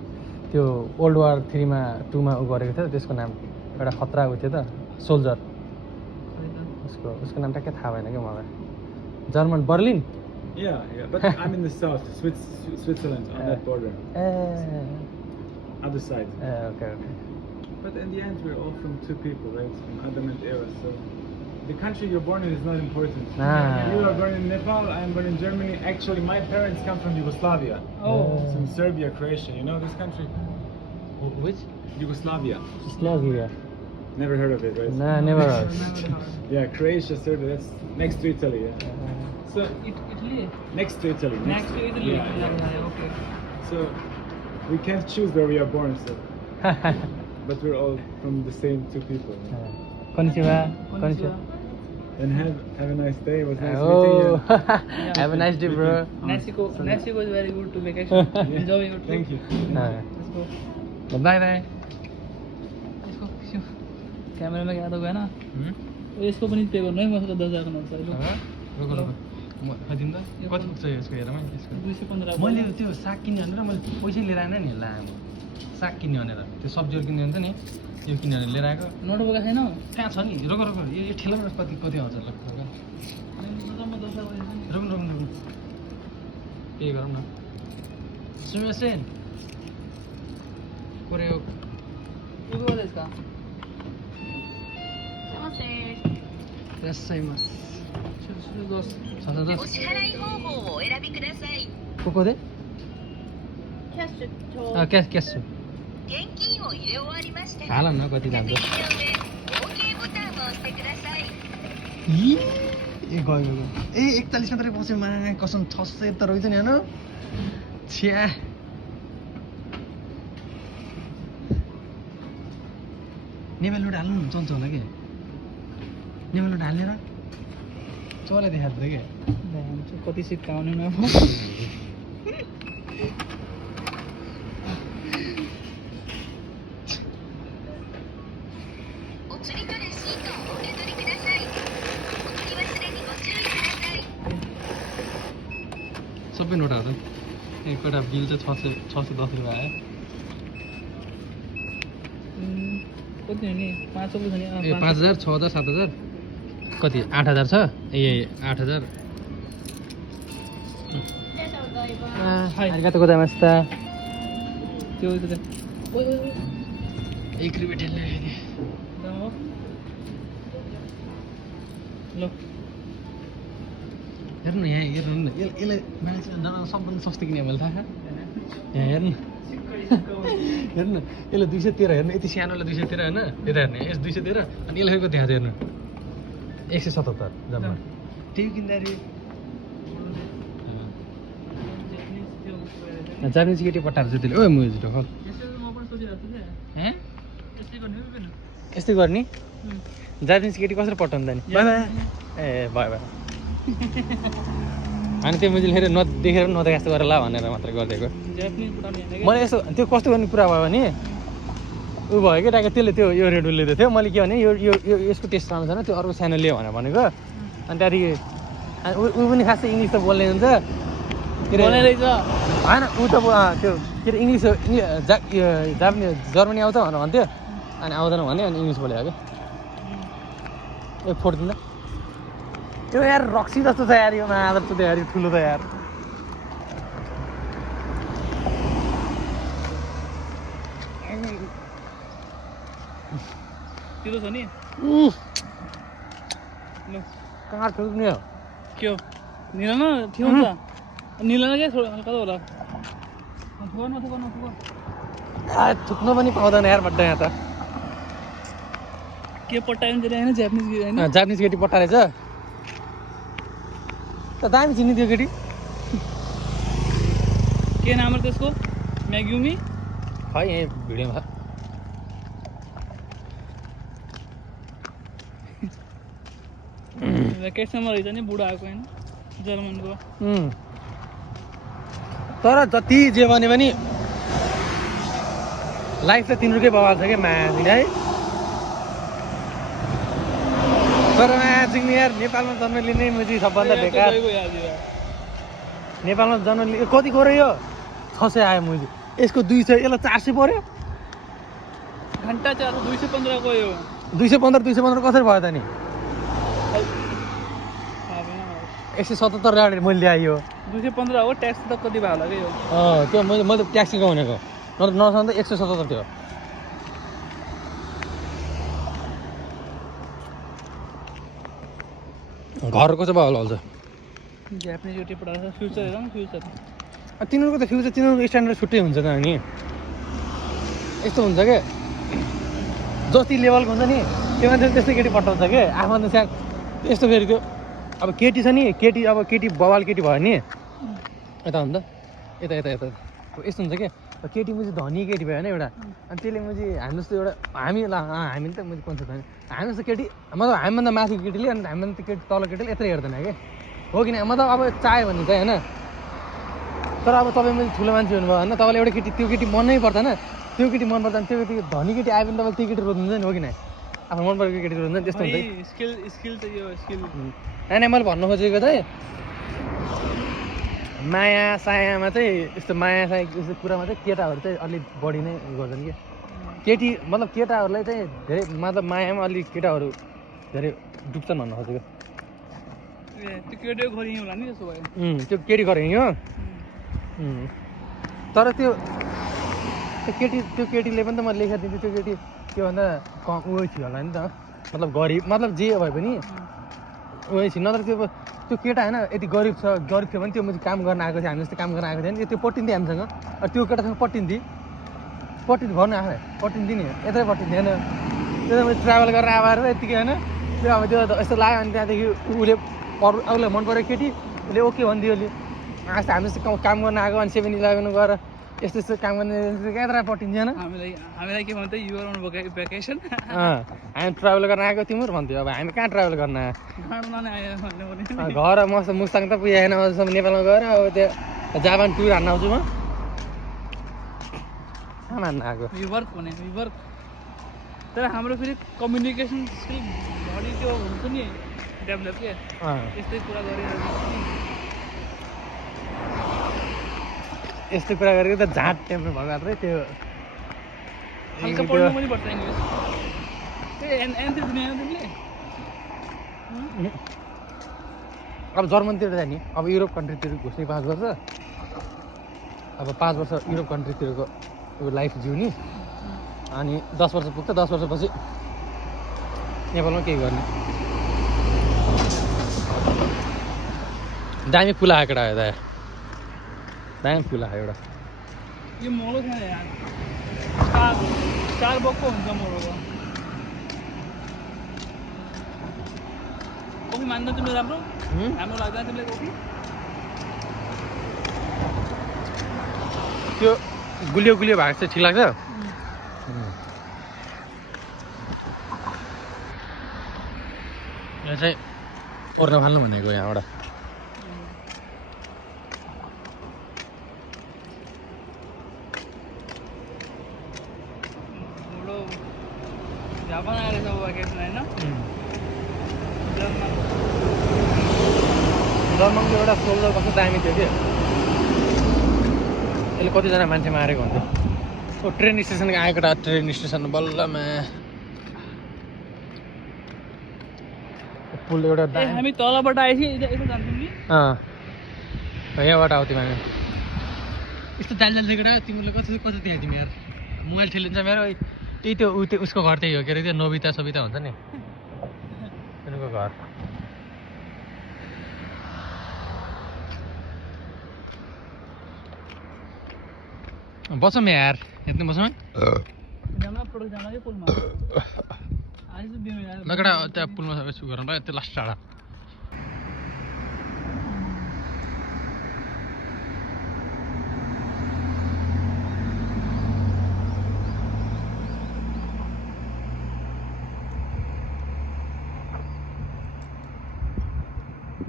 त्यो वर्ल्ड वार 3मा 2मा उ गरेको थियो त्यसको नाम एउटा खतरा उ थियो त सोल्जर उसको नाम ट्याक्कै थाहा भएन क्या मलाई German Berlin Yeah, but I'm in the south, Switzerland, on that border, other side. Okay But in the end, we're all from two people, right? From Adam and Eva. So the country you're born in is not important. You are born in Nepal, I am born in Germany. Actually, my parents come from Yugoslavia. Oh. It's in Serbia, Croatia. You know this country? which Yugoslavia. Slavia Never heard of it, right? nah never heard Yeah, Croatia, Serbia. That's next to Italy. Yeah. So Italy? next to Italy. Next to Italy? Yeah. Okay. So we can't choose where we are born. So, but we're all from the same two people. konnichiwa Konnichiwa. And have a nice day. It was nice oh meeting you. have a nice day bro Mexico is very good to vacation. Yeah. Enjoy your trip. Thank you. Let's go. bye bye Let's go. क्यामेरामा याद गएन यसको पनि pay गर्नु है मसँग 10,000 हुन्छ कति पुग्छ यसको हेरमा 215 मैले त्यो साग किन्ने भनेर मैले पैसै लिएर आएन नि लामो साग किन्ने भनेर त्यो सब्जीहरू किन्ने हुन्छ नि यो किनेर लिएर आएको नोट बोका छैन कहाँ छ नि रोक यो ठेलामा कति आउँछ ल रोक्नु पे गरौँ न सुमेसेन कोरेयो यसका त्यसैमा 10 10お支払い方法をお選びください。ここでキャッシュとあキャッシュ現金を入れ終わりましたら、 हालौँ न कति お जान्छ 席の上 OK ボタンを押してください。ए गयो ए 41 मात्रै बस्यो मा कसम 600 त रहेछ नि हैन छ्या नेपाली नोट हाल्नु चल्छ होला के नेपाली नोट हालेर चला देखाएको थियो के कति सिट काउने न सबै नोटहरू एकवटा बिल चाहिँ 610 रुपियाँ आयो कति हो नि 500 छ नि ए 5000 6000 7000 कति 8000 छ ए 8000 arigatou gozaimashita त्यो त ओइ 1 रुपियाँ ढेल्ने ल हेर्नु यहाँ हेर्नु न यसलाई मान्छे सबभन्दा सस्तो किने मैले थाहा यहाँ हेर्नु हेर्नु यसले 213 हेर्नु यति सानोलाई 213 होइन यता हेर्ने यस 213 अनि यसलाई कति देखाएको हेर्नु 177 जम्मा त्यही किन्दाखेरि जापानिज केटी पठाएको छु त्यसले ओए मुजी ढोक यस्तै गर्ने जापानिज केटी कसरी पठाउँदा नि ए भयो भयो अनि त्यो मुजीले फेरि नदेखेर नदेखा जस्तो गरेर ला भनेर मात्रै गरिदिएको मैले यसो त्यो कस्तो गर्ने कुरा भयो भने ऊ भयो क्या ट्याक्क त्यसले त्यो यो रेड लिँदै थियो मैले के भने यो यसको टेस्ट राम्रो छैन त्यो अर्को सानो लियो भनेर भनेको अनि त्यहाँदेखि ऊ पनि खासै इङ्ग्लिस त बोल्ने हुन्छ के अरे होइन ऊ त त्यो के अरे इङ्ग्लिस जापानिज जर्मनी आउँछ भनेर भन्थ्यो अनि आउँदैन भने अनि इङ्ग्लिस बोल्यो क्या ए फोटो दिँदा त्यो यार रक्सी जस्तो छ यार यो आदर त यार ठुलो त यार त्यो छ नि कहाँ ठुल्ने हो के के हो निला न थियो नि त निला न के हल्का त होला थुक थुक्न पनि पाउँदैन यार बड्डा यहाँ त के पट्टायो नि हैन जापानिज हैन जापानिज केटी पट्टा रहेछ त दामी चिन्ने त्यो केटी के नाम हो त्यसको म्याग्युमी खै यही भिडियोमा भ्याकेसनमा रहेछ नि बुढा आएको हैन जर्मनको तर जति जे भने पनि लाइफ त तिनीहरूकै बवाल छ क्या माया है तर माया चाहिँ यार नेपालमा जन्म लिने मुजी सबभन्दा बेकार नेपालमा जन्म लिने कति गऱ्यो यो 600 आयो मुजी यसको 200 यसलाई 400 पर्यो घन्टा 215 गयो 215 कसरी भयो त नि 177 गाडी मैले ल्यायो 215 हो ट्याक्स त कति भयो होला के यो त्यो मैले ट्याक्सीको भनेको नसम्म त 177 थियो घरको चाहिँ भयो होला जापानिज युट्युब पढाउँछ फ्युचर हेर न फ्युचर तिनीहरूको त फ्युचर तिनीहरूको स्ट्यान्डर्ड छुट्टै हुन्छ त नि यस्तो हुन्छ क्या जति लेभलको हुन्छ नि त्यो मान्छे त्यस्तै केटी पठाउँछ क्या आफ्नो त सानो यस्तो फेरि त्यो अब केटी छ नि केटी अब केटी बवाल केटी भयो नि यता हुन्छ यता यता यता यस्तो हुन्छ क्या केटी मुझे धनी केटी भयो होइन एउटा अनि त्यसले मुझे हामी जस्तो एउटा हामी त मुझे कन्छ धनी हामी जस्तो केटी मतलब हामीभन्दा माथिको केटीले अनि हामीभन्दा केटी तल केटीले यत्रो हेर्दैन क्या हो कि मतलब अब चाह्यो भने चाहिँ होइन तर अब तपाईँ मैले ठुलो मान्छे हुनुभयो होइन तपाईँलाई एउटा केटी त्यो केटी मनै पर्दैन त्यो केटी मन पर्दैन त्यो केटी धनी केटी आयो भने तपाईँले त्यो केटी रोज्नुहुन्छ नि हो कि न आफ्नो मन परेको केटी रोज्नु त्यस्तो हुन्छ स्किल त यो स्किल होइन मैले भन्नु खोजेको चाहिँ माया सायामा चाहिँ यस्तो माया साया यस्तो कुरामा चाहिँ केटाहरू चाहिँ अलिक बढी नै गर्छन् कि केटी मतलब केटाहरूलाई चाहिँ धेरै मतलब मायामा अलिक केटाहरू धेरै डुब्छन् भन्नु खोजेको त्यो केटी गरि होला नि त्यसो भयो त्यो केटी गरेँ हो तर त्यो केटीले पनि त म लेखेर दिन्छु त्यो केटी त्योभन्दा कम उयो थियो होला नि त मतलब गरिब मतलब जे भए पनि उयो थियो नत्र त्यो केटा होइन यति गरिब थियो भने त्यो मैले काम गर्न आएको थियो हामी जस्तो काम गर्न आएको थियो नि त्यो पट्टिन्थ्यो हामीसँग त्यो केटासँग पट्टिन्थ्यो भन्नु आफै पट्टिन्थ्यो नि यत्रै पट्टिन्थ्यो होइन त्यो मैले ट्राभल गरेर आएर यत्तिकै होइन त्यो अब त्यो यस्तो लाग्यो अनि त्यहाँदेखि उसले उसलाई मन पऱ्यो केटी उसले ओके भनिदियो उसले आज हामी जस्तो काम गर्न आएको अनि 7-11 गएर यस्तो यस्तो काम गर्ने कहाँ पट्टिन्छ हामीलाई के भन्छ युआर अन भ्याकेसन हामी ट्राभल गर्न आएको तिम्रो भन्थ्यो अब हामी कहाँ ट्राभल गर्न आयो घर मस्त मुस्ताङ त पुगेन अझसम्म नेपालमा गएर अब त्यो जापान टुर हान्न आउँछु म कहाँ हान्न आएको वर्क भने वर्क तर हाम्रो फेरि कम्युनिकेसन स्किल बढी त्यो हुन्छ नि डेभलप के यस्तै कुरा गरिरहेको यस्तो कुरा गरेको त झाँट टेम्पर भएको मात्रै त्यो हल्का पढ्नु पनि पर्छ इङ्ग्लिस त्यो एन्थ्री दुनियाँ तिमीले अब जर्मनतिर जाने अब युरोप कन्ट्रीतिर घुस्ने 5 वर्ष अब 5 वर्ष युरोप कन्ट्रीतिरको लाइफ जिउने अनि 10 वर्ष पुग्छ 10 वर्षपछि नेपालमा केही गर्ने दामी फुल आएको एउटा दामी फुल आयो एउटा यो मोलो छैन यार चार बक्को हुन्छ मोलोको कफी मान्दैन तिमीले राम्रो लाग्दैन तिमीलाई कफी त्यो गुलियो गुलियो भएको चाहिँ ठिक लाग्छ यो चाहिँ ओर्न फाल्नु भनेको यहाँबाट जापान आएर छ भ्याकेसन होइन जर्मनको एउटा सोल्जर कस्तो दामी थियो कि यसले कतिजना मान्छे मारेको हुन्थ्यो ट्रेन स्टेसन आएको ट्रेन स्टेसन बल्लमा पुल एउटा हामी तलबाट आएपछि यता जान्छौँ नि यहाँबाट आउँथ्यौँ हामी यस्तो जाल केटा तिमीले कति थियो तिमी यार मोबाइल ठेलिन्छ मेरो त्यही त्यो उसको घर त्यही हो के अरे त्यो नोबिता सोबिता हुन्छ नि तिनीहरूको घर बसौँ यार यति बसौँ जामा प्रोडक्ट जामा के पुलमा आज तो दिन यार लगडा त्यहाँ पुलमा छु गरौँ र त्यो लास्ट टाढा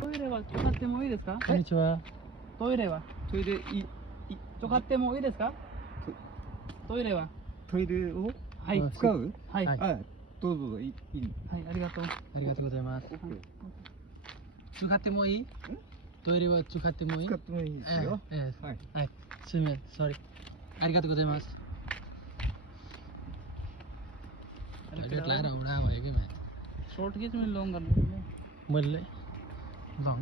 Toirewa chokatte mo ii desu ka? こんにちは Toirewa トイレchokatte mo ii desu ka? Toirewa トイレをはい使う？はいはいあ、どうぞいい。はいありがとうありがとうございます使ってもいいトイレは使ってもいい使ってもいいですよ。はい。はいすみません sorry ありがとうございますहेलमेट लाएर उडा भयो कि म्याम शॉर्ट केस में लॉन्ग करना मैले लङ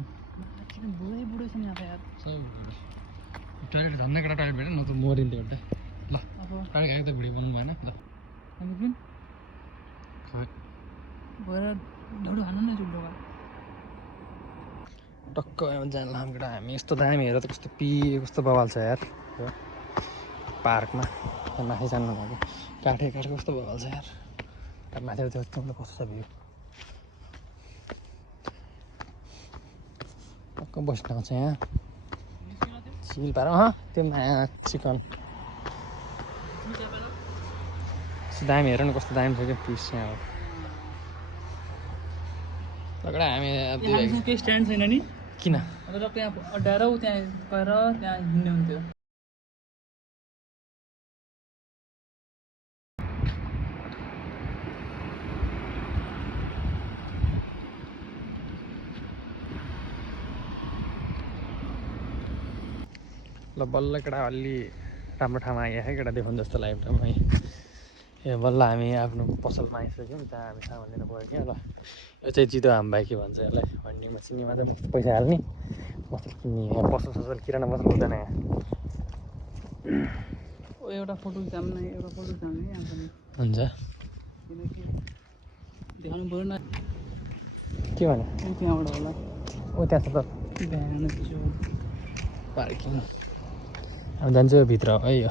है बुढै बुढै छ नि यहाँ त यार सब टोइलेट झन्डै केटा टोइलेट भेट न त मरिन्थ्यो एउटा ल अब टाढा गएको त भिडियो बनाउनु भएन ल हामी जुन भएर ढाडु हान्नु न जुल्लोगा टक्क जान लाम केटा हामी यस्तो दामी हेर त कस्तो कस्तो बवाल छ यार पार्कमा माथि जानु लागि काठे कस्तो बवाल छ यार माथि त्यो कस्तो छ भ्यू टक्क बस्न आउँछ यहाँ चिल पार त्यो माया चिकन दामी हेर न कस्तो दामी छ क्या पिस यहाँ लगडा हामी हामीसँग केही स्ट्यान्ड छैन नि किन तर त्यहाँ अड्डाएर ऊ त्यहाँ गएर त्यहाँ हिँड्ने हुन्थ्यो ल बल्ल केटा अलि राम्रो ठाउँमा आइयो है केटा देखाउनु जस्तो लाग्यो ठाउँमा ए बल्ल हामी आफ्नो पसलमा आइसक्यौँ त्यहाँ हामी सामान लिनु पऱ्यो क्या ल यो चाहिँ जितो हाम भाइ के भन्छ यसलाई हन्डीमा चिनीमा चाहिँ पैसा हाल्ने मसल किन्ने यहाँ पसल ससल किराना पसल हुँदैन यहाँ एउटा फोटो खिचाउनु न एउटा फोटो खिचाउनु है यहाँ पनि हुन्छ किनकि देखाउनु पऱ्यो न के भने ऊ त्यहाँबाट होला ओ त्यहाँ छ त बिहान छु पार्किङ हामी जान्छौँ भित्र है यो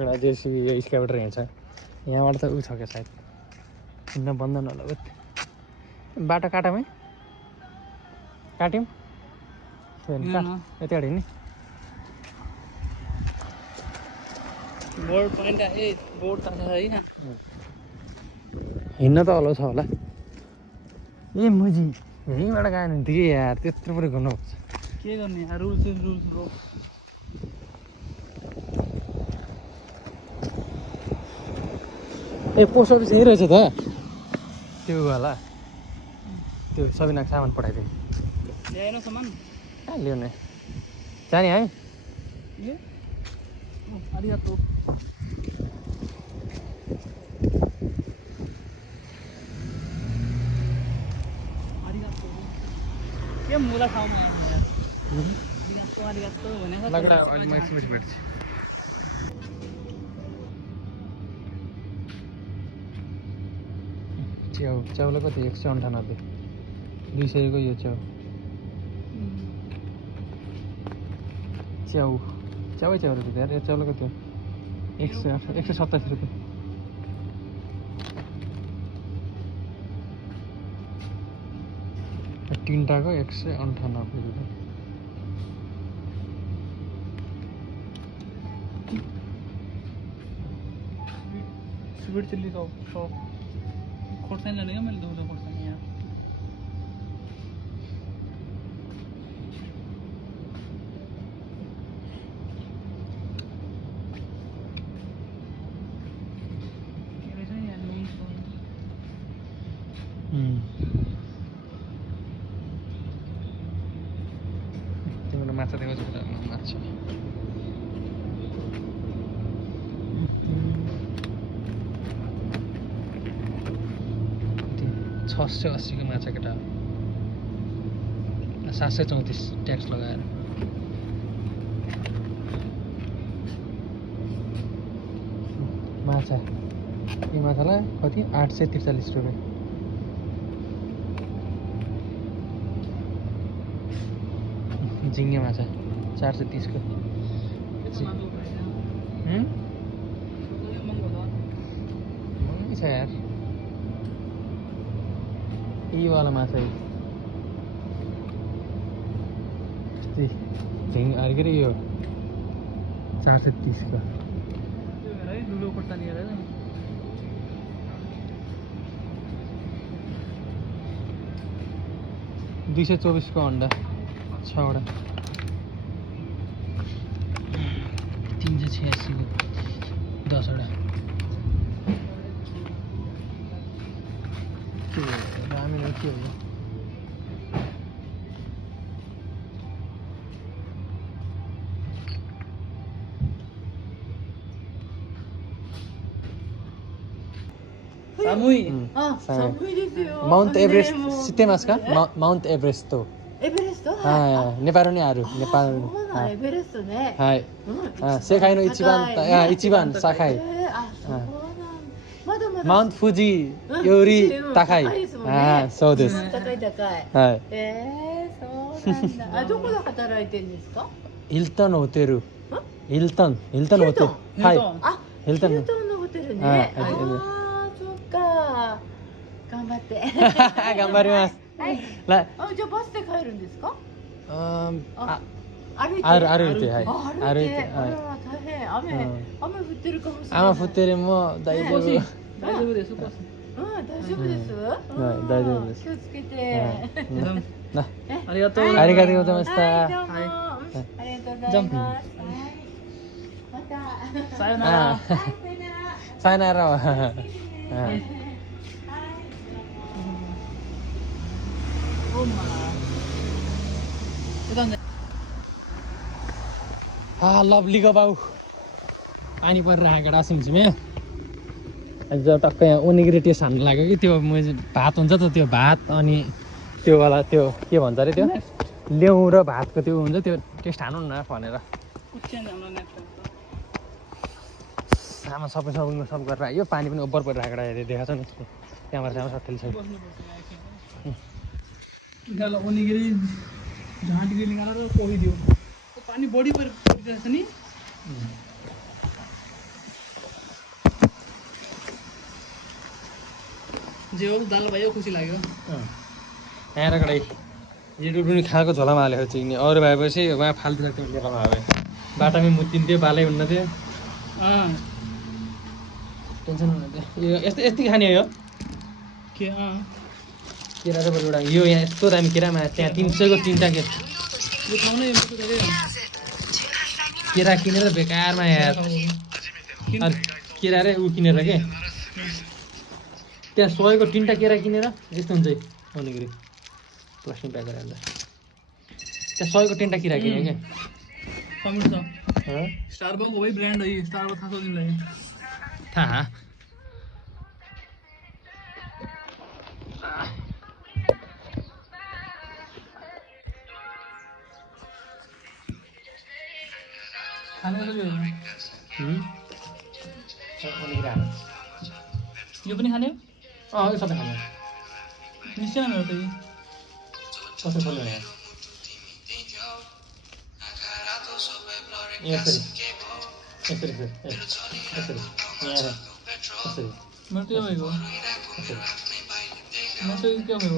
एउटा जेसिबी यो स्क्याबेटर हिँड्छ यहाँबाट त ऊ छ क्या सायद हिँड्न बन्द नहोला बाटो काटामै काट्यौँ यतिबाट हिँड्ने बोर्ड पॉइंट है बोर्ड त छ है यहाँ हिँड्न त अलाउ छ होला ए मुजी यहीँबाट गयो भने ठिकै यार त्यत्रो पुरै घुम्नुपर्छ के गर्ने यहाँ rules is rules bro A post office यहीँ रहेछ त त्यो होला त्यो सबिनाको सामान पठाइदिउँ ल्याएन सामान कहाँ ल्याउने जाने हामी ए आरिगातो आरिगातो के मुला ठाउँमा आरिगातो आरिगातो भनेको लगडा अहिले म एकछिनपछि भेट्छु च्याउ च्याउलाई कति 198 200 को यो च्याउ च्याउ च्याउ रुपियाँ यार यो च्याउलाई कति हो 127 रुपियाँ तीनटाको 198 रुपियाँ स्वीट चिल्ली का शॉप खोर्सानी लेने का मैंने 2 खोर्सानी यहाँ तिम्रो माछा देखाउँछु माछा 680 को माछा केटा 734 ट्याक्स लगाएर माछा यो माछालाई कति 843 रुपियाँ झिङ्गे माछा 430 को महँगै छ यार यही वाला माछा है झिङ्गे अरे के अरे यो 430 को ठुलो खोर्सानी हेर 224 को अंडा 6वटा 386 को 10वटा के रामेन हो के हो सामुई 寒いですよ。 माउन्ट एभरेस्ट ねもう 知ってますかマウントエベレストエベレスト。はいネパールにあるネパールそうなんエベレストね。はいうん世界の一番一番高いあ、そうなん。まだまだ。マウント富士より高い高いですもんねああそうです高い高い。はいそうなんだ。あ、どこで働いてるんですか？ヒルトンのホテルヒルトンホテルはいあ、ヒルトンヒルトンのホテルね。はいああ、そっか。頑張って。頑張りますはい。らあ、じゃあバスで帰るんですか？あ歩いて。歩いてはいあ、歩いて。歩いてあはいら大変。雨降ってるかもしれない。雨降ってるも大丈夫大丈夫です。うん、大丈夫です。はい大丈夫です気をつけて。はいなありがとう。ありがとうございましたはい、どうも。ありがとうございます。はい。また。さよなら。あさよならはलभली को बाउ पानी परिरहेको डासिमसिमे आज टक्कै यहाँ ओनिगिरी टेस्ट हान्नु लाग्यो कि त्यो भात हुन्छ त त्यो भात अनि त्यो वाला त्यो के भन्छ अरे त्यो लेउ र भातको त्यो हुन्छ त्यो टेस्ट हानु न भनेर आमा सबै सब गरेर आयो पानी पनि ओभर परिरहेको हेरेर देखाएको छ नि त्यहाँबाट त्यहाँ सट्टेल छ ओनिगिरी झाँटी निकालेर कोही पानी बढी परिरहेछ नि जे हो दाल भयो खुसी लाग्यो यहाँ कतै युट्युब पनि खाएको झोलामा हालेको चिक्ने अरू भएपछि उहाँ फाल्तु लाग्थ्यो नेपालमा भए बाटामै मुत्तिन्थ्यो बालै हुन्न थियो टेन्सन हुन्थ्यो यो यति खाने हो के केरा चाहिँ बरु एउटा यो यहाँ यस्तो दामी केरामा त्यहाँ 300 को 3टा के यो ठाउँ नै केरा किनेर बेकारमा यार केरा रे ऊ किनेर के त्यहाँ 100 को 3टा केरा किनेर यस्तो हुन्छ ओनिगिरी प्लास्टिक प्याक गरेर त्यहाँ 100 को 3टा केरा किने के कमेन्ट छ स्टारबक हो भाइ ब्रान्ड हो यो स्टारबक थाहा छ तिमीलाई थाहा खानु सक्यो यो पनि खाने यो सबै खानु निश्चय मेरो त कसरी खोल्यो यहाँ यसरी यसरी यसरी यहाँ यसरी मेरो त्यो भएको मेरो त्यो के भएको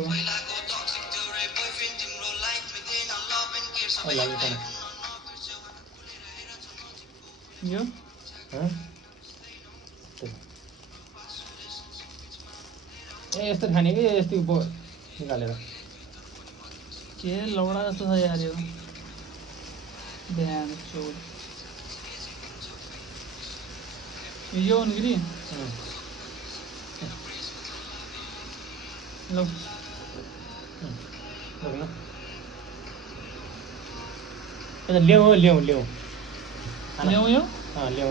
यो यस्तो खाने कि यस्तो निकालेर के लौडा जस्तो छ यार यो ध्यान चोट यो ओनिगिरी ल ल्याउ ल्याउ ल्याउ ल्याउँ यो ल्याउ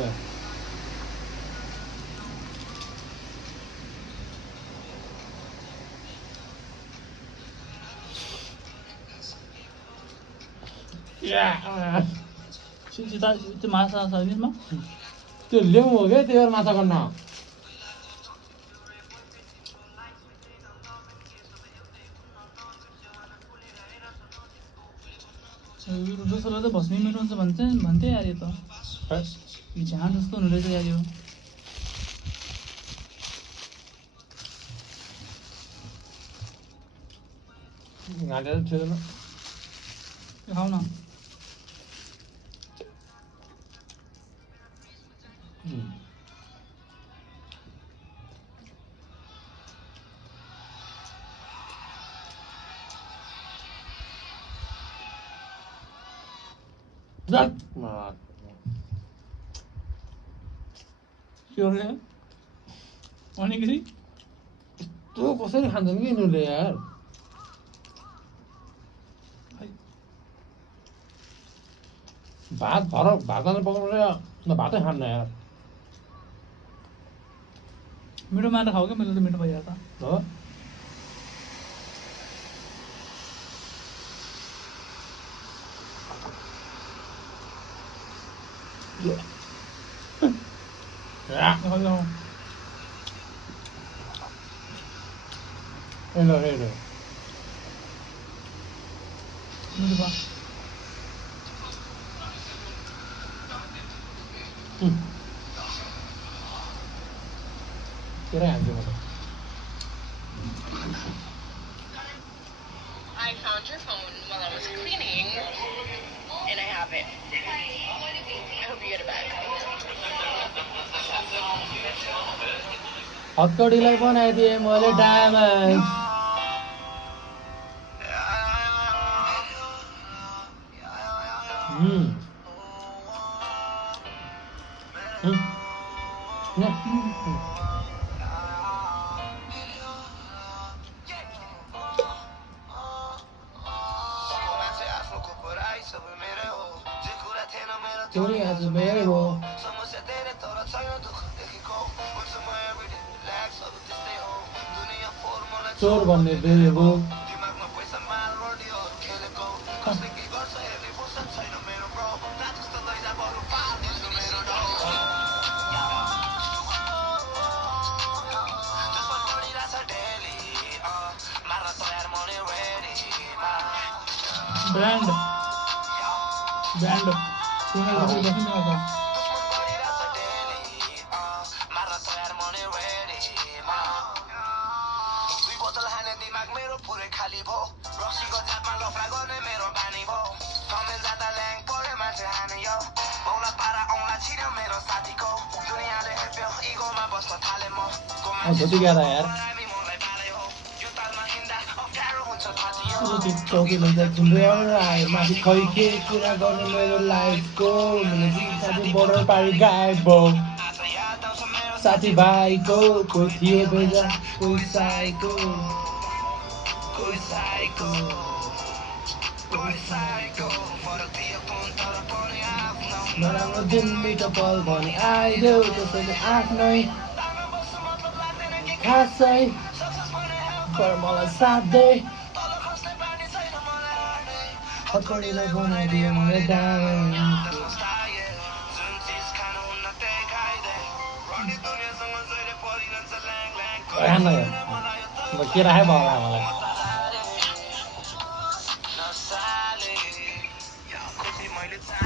त्यो माछा छ त्यसमा त्यो ल्याउ हो क्या त्यही भएर माछा गर्न दोस्रोलाई त भस्मी मिठो हुन्छ भन्थे यार यो त झाँड जस्तो हुनु रहेछ यार यो घाँटेर छेदैन खाऊ न के हो रे अनिखेरि त्यो कसरी खान्छन् कि यिनीहरूले यार भात भात पकाउनु भातै खान्न यार मिठो मात्र खाऊ क्या मैले त मिठो भइहाल्छ हो हेलो हेलो मिठो भयो तेरै हान्छु म त I found your phone while I was cleaning, and I have it. I hope you get it back. हतकडीलाई बनाइदिएँ मैले डायमन्ड चोरी आज मेरो हो चोर भन्ने बेहो ब्रान्ड धोती क्या था यार चौकी लैजा झुम्रे आयो माथि खै के कुरा गर्ने मेरो लाइफको साथी बोर्डर पारी गायब साथीभाइको कोही थियो बेजा कोही साइको नराम्रो दिन मिठो पल भने आइदेऊ त्यसैले आफ्नै खासै पर मलाई साथ दे हतकडीलाई बनाइदिए मैले डायमन्ड के राखे भयो होला मलाई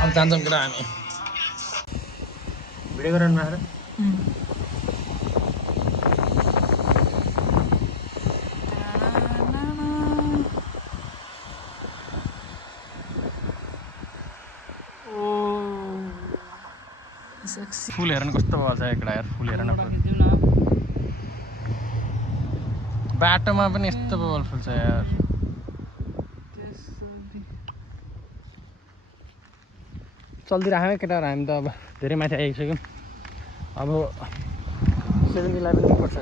अब जान्छौँ केटा हामी भिडियो गराउनु आएर फुल हेर्नु कस्तो भयो चाहिँ एकटा यार फुल हेर्न बाटोमा पनि यस्तो बबल फुल्छ यार चल्दिरहेको केटाहरू हामी त अब धेरै माथि आइसक्यौँ अब 7-11 पर्छ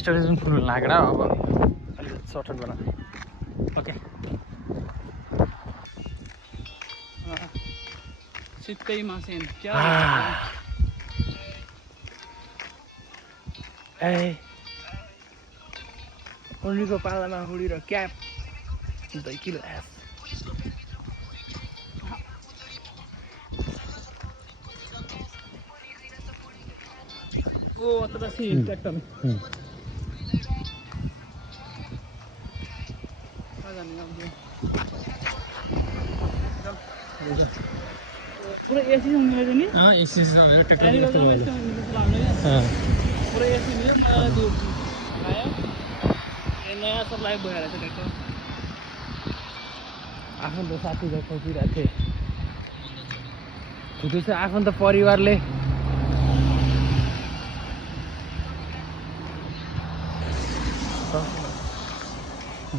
स्टोरेज पनि फुल लागेर अब अलिक सर्टेड बना ओके सित्तै मासेन क्या ए उनीको पालामा हुडी र क्याप 2 किलो एस ओ अतटा सी ट्र्याक्टर आ जाने अब पुरा एसी मिलेको नि एक्सर्साइज ट्र्याक्टर अहिले गर्दा यस्तो लाग्ने क्या पुरा एसी मिल्यो मलाई त्यो आयो नयाँ सब लाइभ भइरहेको छ ट्र्याक्टर आफन्त साथीहरू खोजिरहेको थिएँ छुट्टै छ आफन्त परिवारले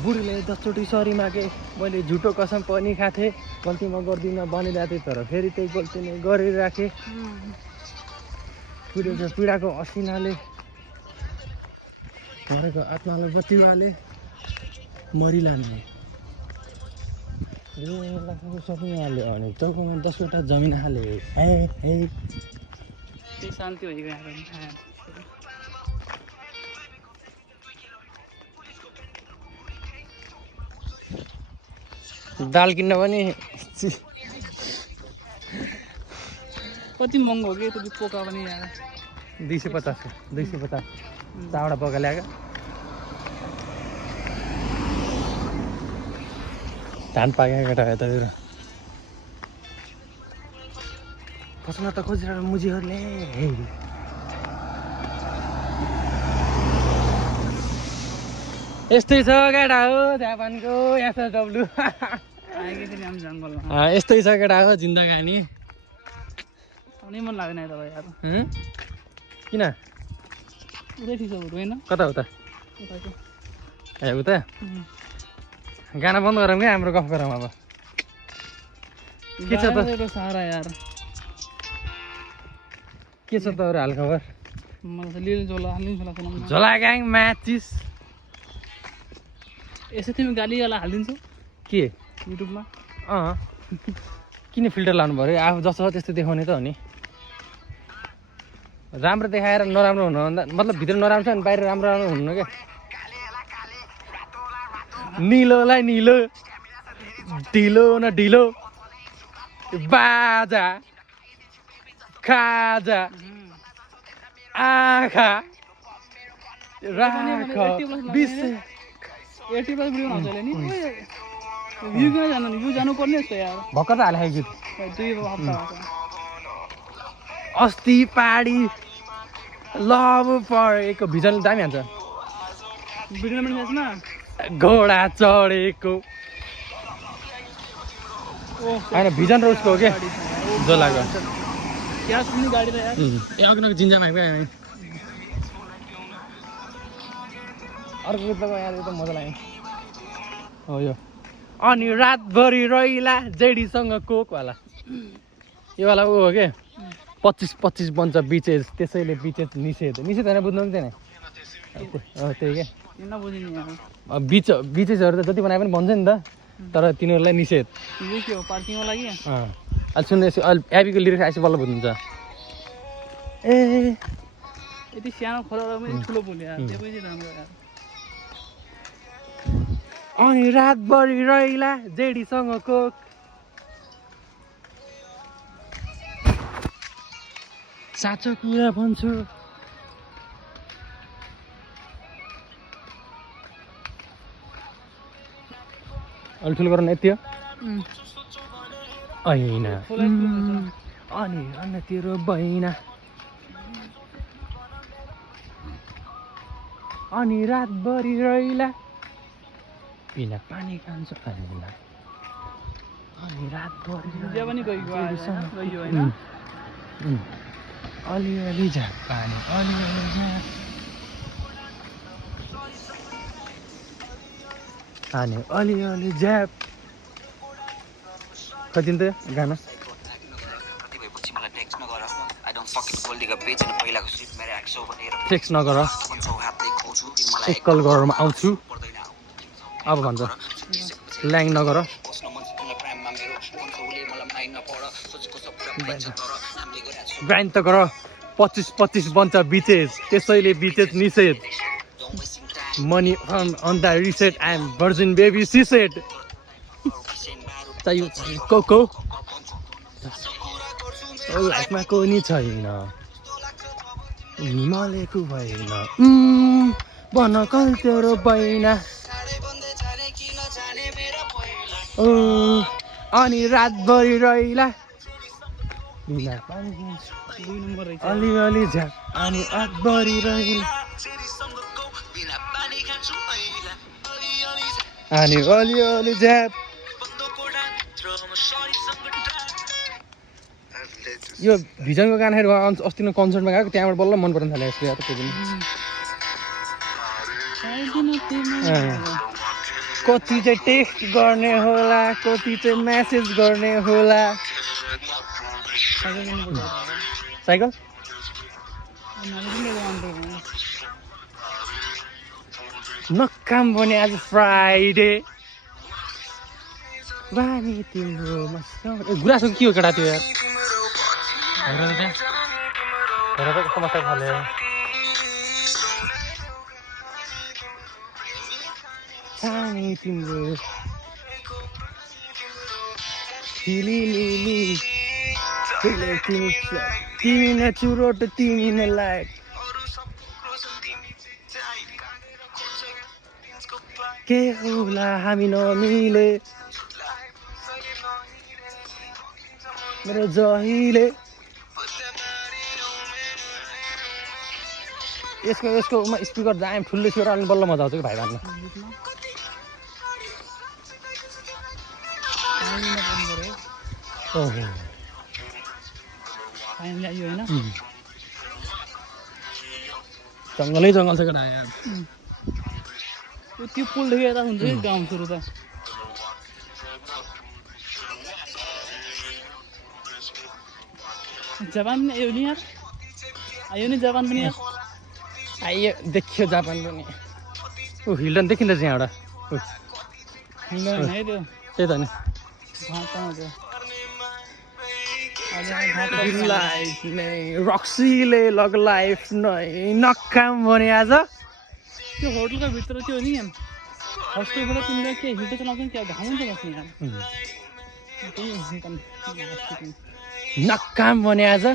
बुढीले 10 चोटि सरी मागे मैले झुटो कसम पनि खाएको थिएँ गल्ती म गर्दिनँ भनिरहेको थिएँ तर फेरि त्यही गल्ती नै गरिराखेँ पीडाको असिनाले मरेको आत्मालाई बत्तीवाले मरिलाने सबै हाल्यो भने चौकोमा 10 वटा जमिन हाले हे त्यही शान्ति भइगयो दाल किन्न पनि कति महँगो हो कि त्यो पोका पनि यहाँ 250 चावडा पोका ल्याएको धान पाकेको केटा यतातिर फस्न त खोजिरहेको मुजीहरूले यस्तै छ केटा हो जापानको एसएसडब्ल्यू यस्तै छ केटा हो जिन्दगानी आउनै मन लाग्दैन तपाईँ यार किन उतै ठिक छ बरु होइन कता उता उताको ए उता गाना बन्द गरौँ क्या हाम्रो गफ गरौँ अब के छ त सारा यार के छ त अरू हालखबर मलाई त लिल झोला सुनाउनु झोला ग्याङ म्याचिस यसै तिमी गालीवाला हालिदिन्छौ के युट्युबमा किन फिल्टर लाउनु पऱ्यो आफू जस्तो छ त्यस्तो देखाउने त हो नि राम्रो देखाएर नराम्रो हुनुभन्दा मतलब भित्र नराम्रो छ भने बाहिर राम्रो राम्रो हुनु क्या निलोलाई निलो ढिलो न ढिलो बाजा खाजा आँखा राख 80+ भिडियो आउँछ नि भ्यू किन जानु नि भ्यू जानुपर्ने जस्तो यार भर्खर त हालेको गीत 2 हप्ता अस्ति पाडी लभ परेको भिजन दामी हान्छ भिडियो पनि त्यसमा घोडा चढेको होइन भिजन र उसको हो क्या झोलाको क्यास पनि गाडी र यार ए अघि जिन्जामा आयो अर्को गीत यार यो त मजा लाग्यो हो यो अनि रातभरि रहिला जेडीसँग कोकवाला यो वाला ऊ हो के 25 बन्छ बिचेज त्यसैले बिचेज निषेध होइन बुझ्नु पनि थिएन त्यही क्या बिचेजहरू त जति बनाए पनि भन्छ नि त तर तिनीहरूलाई निषेध के हो पार्किङको लागि अहिले सुन्दैछु अहिले एबीको लिरिक्स आएपछि बल्ल बुझ्नुहुन्छ ए यति सानो खोला पनि ठुलो बोल्यो यार त्यो पनि राम्रो यार अनि रातभरि रहिला जेडीसँग कोक साँचो कुरा भन्छु अलि ठुलो गरौँ न यति हो ऐना अनि अन्य तेरो बहिना अनि रातभरि रहिला बिना पानी खान्छ ऐना अनि रातभरि जे पनि गइयो हैन अलिअलि झाप पानी अलिअलि झाप पानी अलिअलि झ्याप कति त गाना टेक्स्ट नगर एकल गरेरमा आउँछु अब भन्छ ल्याङ नगर ग्राइन्ड त गर 25 बन्छ बिचेज त्यसैले बिचेज निषेध money on the reset and virgin baby she said चाहियो कोको लाइफमा कोही छैन हिमालयको भएन भन कल तेरो बहिना ओ अनि रातभरि रहिला बिना पानी खान्छु 2 नम्बर रहेछ अलिअलि झ्याप अनि रातभरि रहिला अनि अलिअलि झ्याप यो भिजनको गानाहरू अस्ति कन्सर्टमा गएको त्यहाँबाट बल्ल मन पर्न थाल्यो यसको यार त्यो पनि कति चाहिँ टेक्स्ट गर्ने होला कति चाहिँ मेसेज गर्ने होला साइकल नकाम भने आज फ्राइडे बानी तिम्रो गुराँसको के हो केटा त्यो यार कस्तो मजा थाल्यो छानी तिम्रो तिमी न चुरोट तिमी न लाइट के होला हामी नमिले मेरो जहिले यसको स्पिकर जाम ठुलो स्पिकर अलि बल्ल मजा आउँछ कि भाइ भान्नु जङ्गलै जङ्गल छ केटा यार त्यो पुल देखेर हुन्छ कि गाउँ सुरु त जापान पनि आयो नि यार आयो नि जापान पनि यार आइयो देखियो जापान पनि ऊ हिल्टन देखिन्छ यहाँबाट है त्यो त्यही त नि रक्सीले लग लाइफ नै नकाम भने आज त्यो होटलको भित्र त्यो नि हस्टेलबाट तिमीले के हिटर चलाउँछ नि त्यहाँ घाम हुन्छ बस्ने यार नकाम भने आज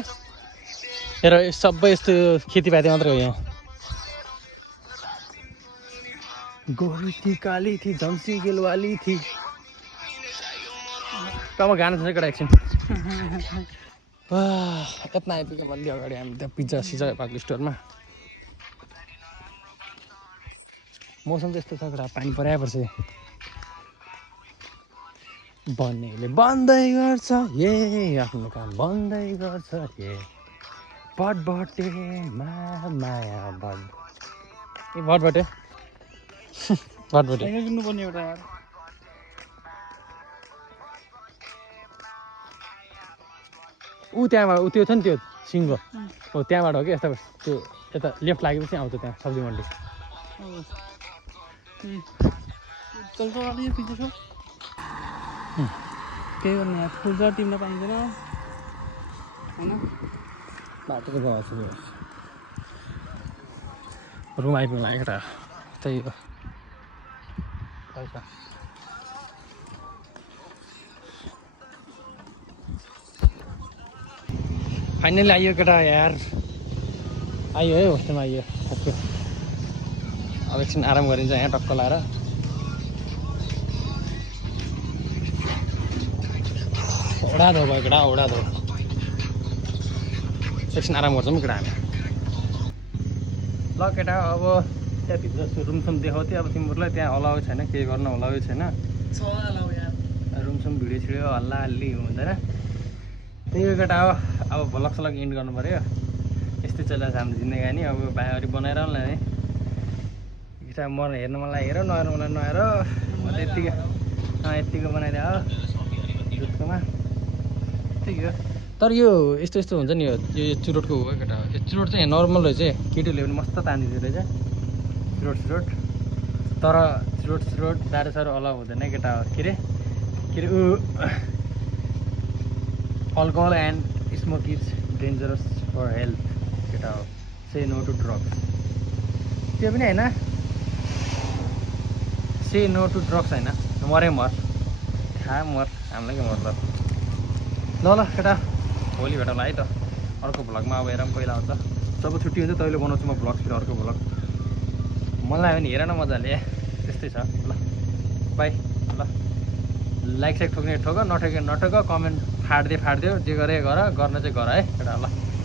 हेर सबै यस्तो खेतीपाती मात्रै हो यहाँ गोरु थी काली थी झम्सी गेलवाली थी तब गाना छ केटा एकछिन यत्न आइपुग्यो भन्दै अगाडि हामी त्यहाँ पिज्जा सिजा पाएको स्टोरमा मौसम चाहिँ यस्तो छ केटा पानी पराएपछि बन्नेले बन्दै गर्छ ए आफ्नो काम बन्दै गर्छ ए बटबटेमा माया बट ए बटबटे बटबटे किन्नुपर्ने एउटा यार ऊ त्यहाँबाट ऊ त्यो छ नि त्यो सिङ्गो हो त्यहाँबाट हो कि यता त्यो यता लेफ्ट लागेपछि आउँछ त्यहाँ सब्जी मन्डी केही गर्ने यार फुल्छ टिप्न पाइँदैन होइन बाटोको गएको छु रुम आइपुग्नु लाग्यो केटा त्यही हो पैसा फाइनली आइयो केटा यार आइयो है होस्टेलमा आइयो ओके अब एकछिन आराम गरिन्छ यहाँ टक्क लाएर ओडा धो भयो केटा ओडा धो एकछिन आराम गर्छौँ केटा हामी ल केटा अब त्यहाँभित्र रुमसुम देखाउँथ्यो अब तिमीहरूलाई त्यहाँ अलाउ छैन केही गर्न अलाउ छैन रुमसुम भिडियो छिडियो हल्ला हल्ली हुँदैन त्यही हो केटा हो अब भ्लग सलग इन्ड गर्नु पऱ्यो यस्तै चलिरहेको छ हाम्रो जिन्दगानी अब भाइहरू बनाएर होला है केटा म हेर्नु मलाई हेर नहेर्नु मलाई नहेर म त यत्तिको बनाइदियो हो दुधकोमा त्यही हो तर यो यस्तो यस्तो हुन्छ नि यो चुरोटको हो केटा हो यो चुरोट चाहिँ नर्मल रहेछ केटीहरूले पनि मस्त तानिदिँदो रहेछ चुरोट तर चुरोट दारू साह्रो अलाउ हुँदैन केटा हो के अरे ऊ alcohol and smoke is dangerous for health केटा हो से नो टु ड्रग्स त्यो पनि होइन से नो टु ड्रग्स होइन मरे मर खा मर हामीलाई के मर ल केटा भोलि भेटौँला है त अर्को भ्लगमा अब हेरौँ पहिला आउँछ जब छुट्टी हुन्छ तैँले बनाउँछु म भ्लग फेरि अर्को भ्लग मलाई पनि हेर न मजाले त्यस्तै छ ल बाई ल लाइक साइक ठोक्ने ठोक, नठोक नठोक, कमेन्ट फाडिदियो जे गरे गर, गर्न चाहिँ गर है केटा ल।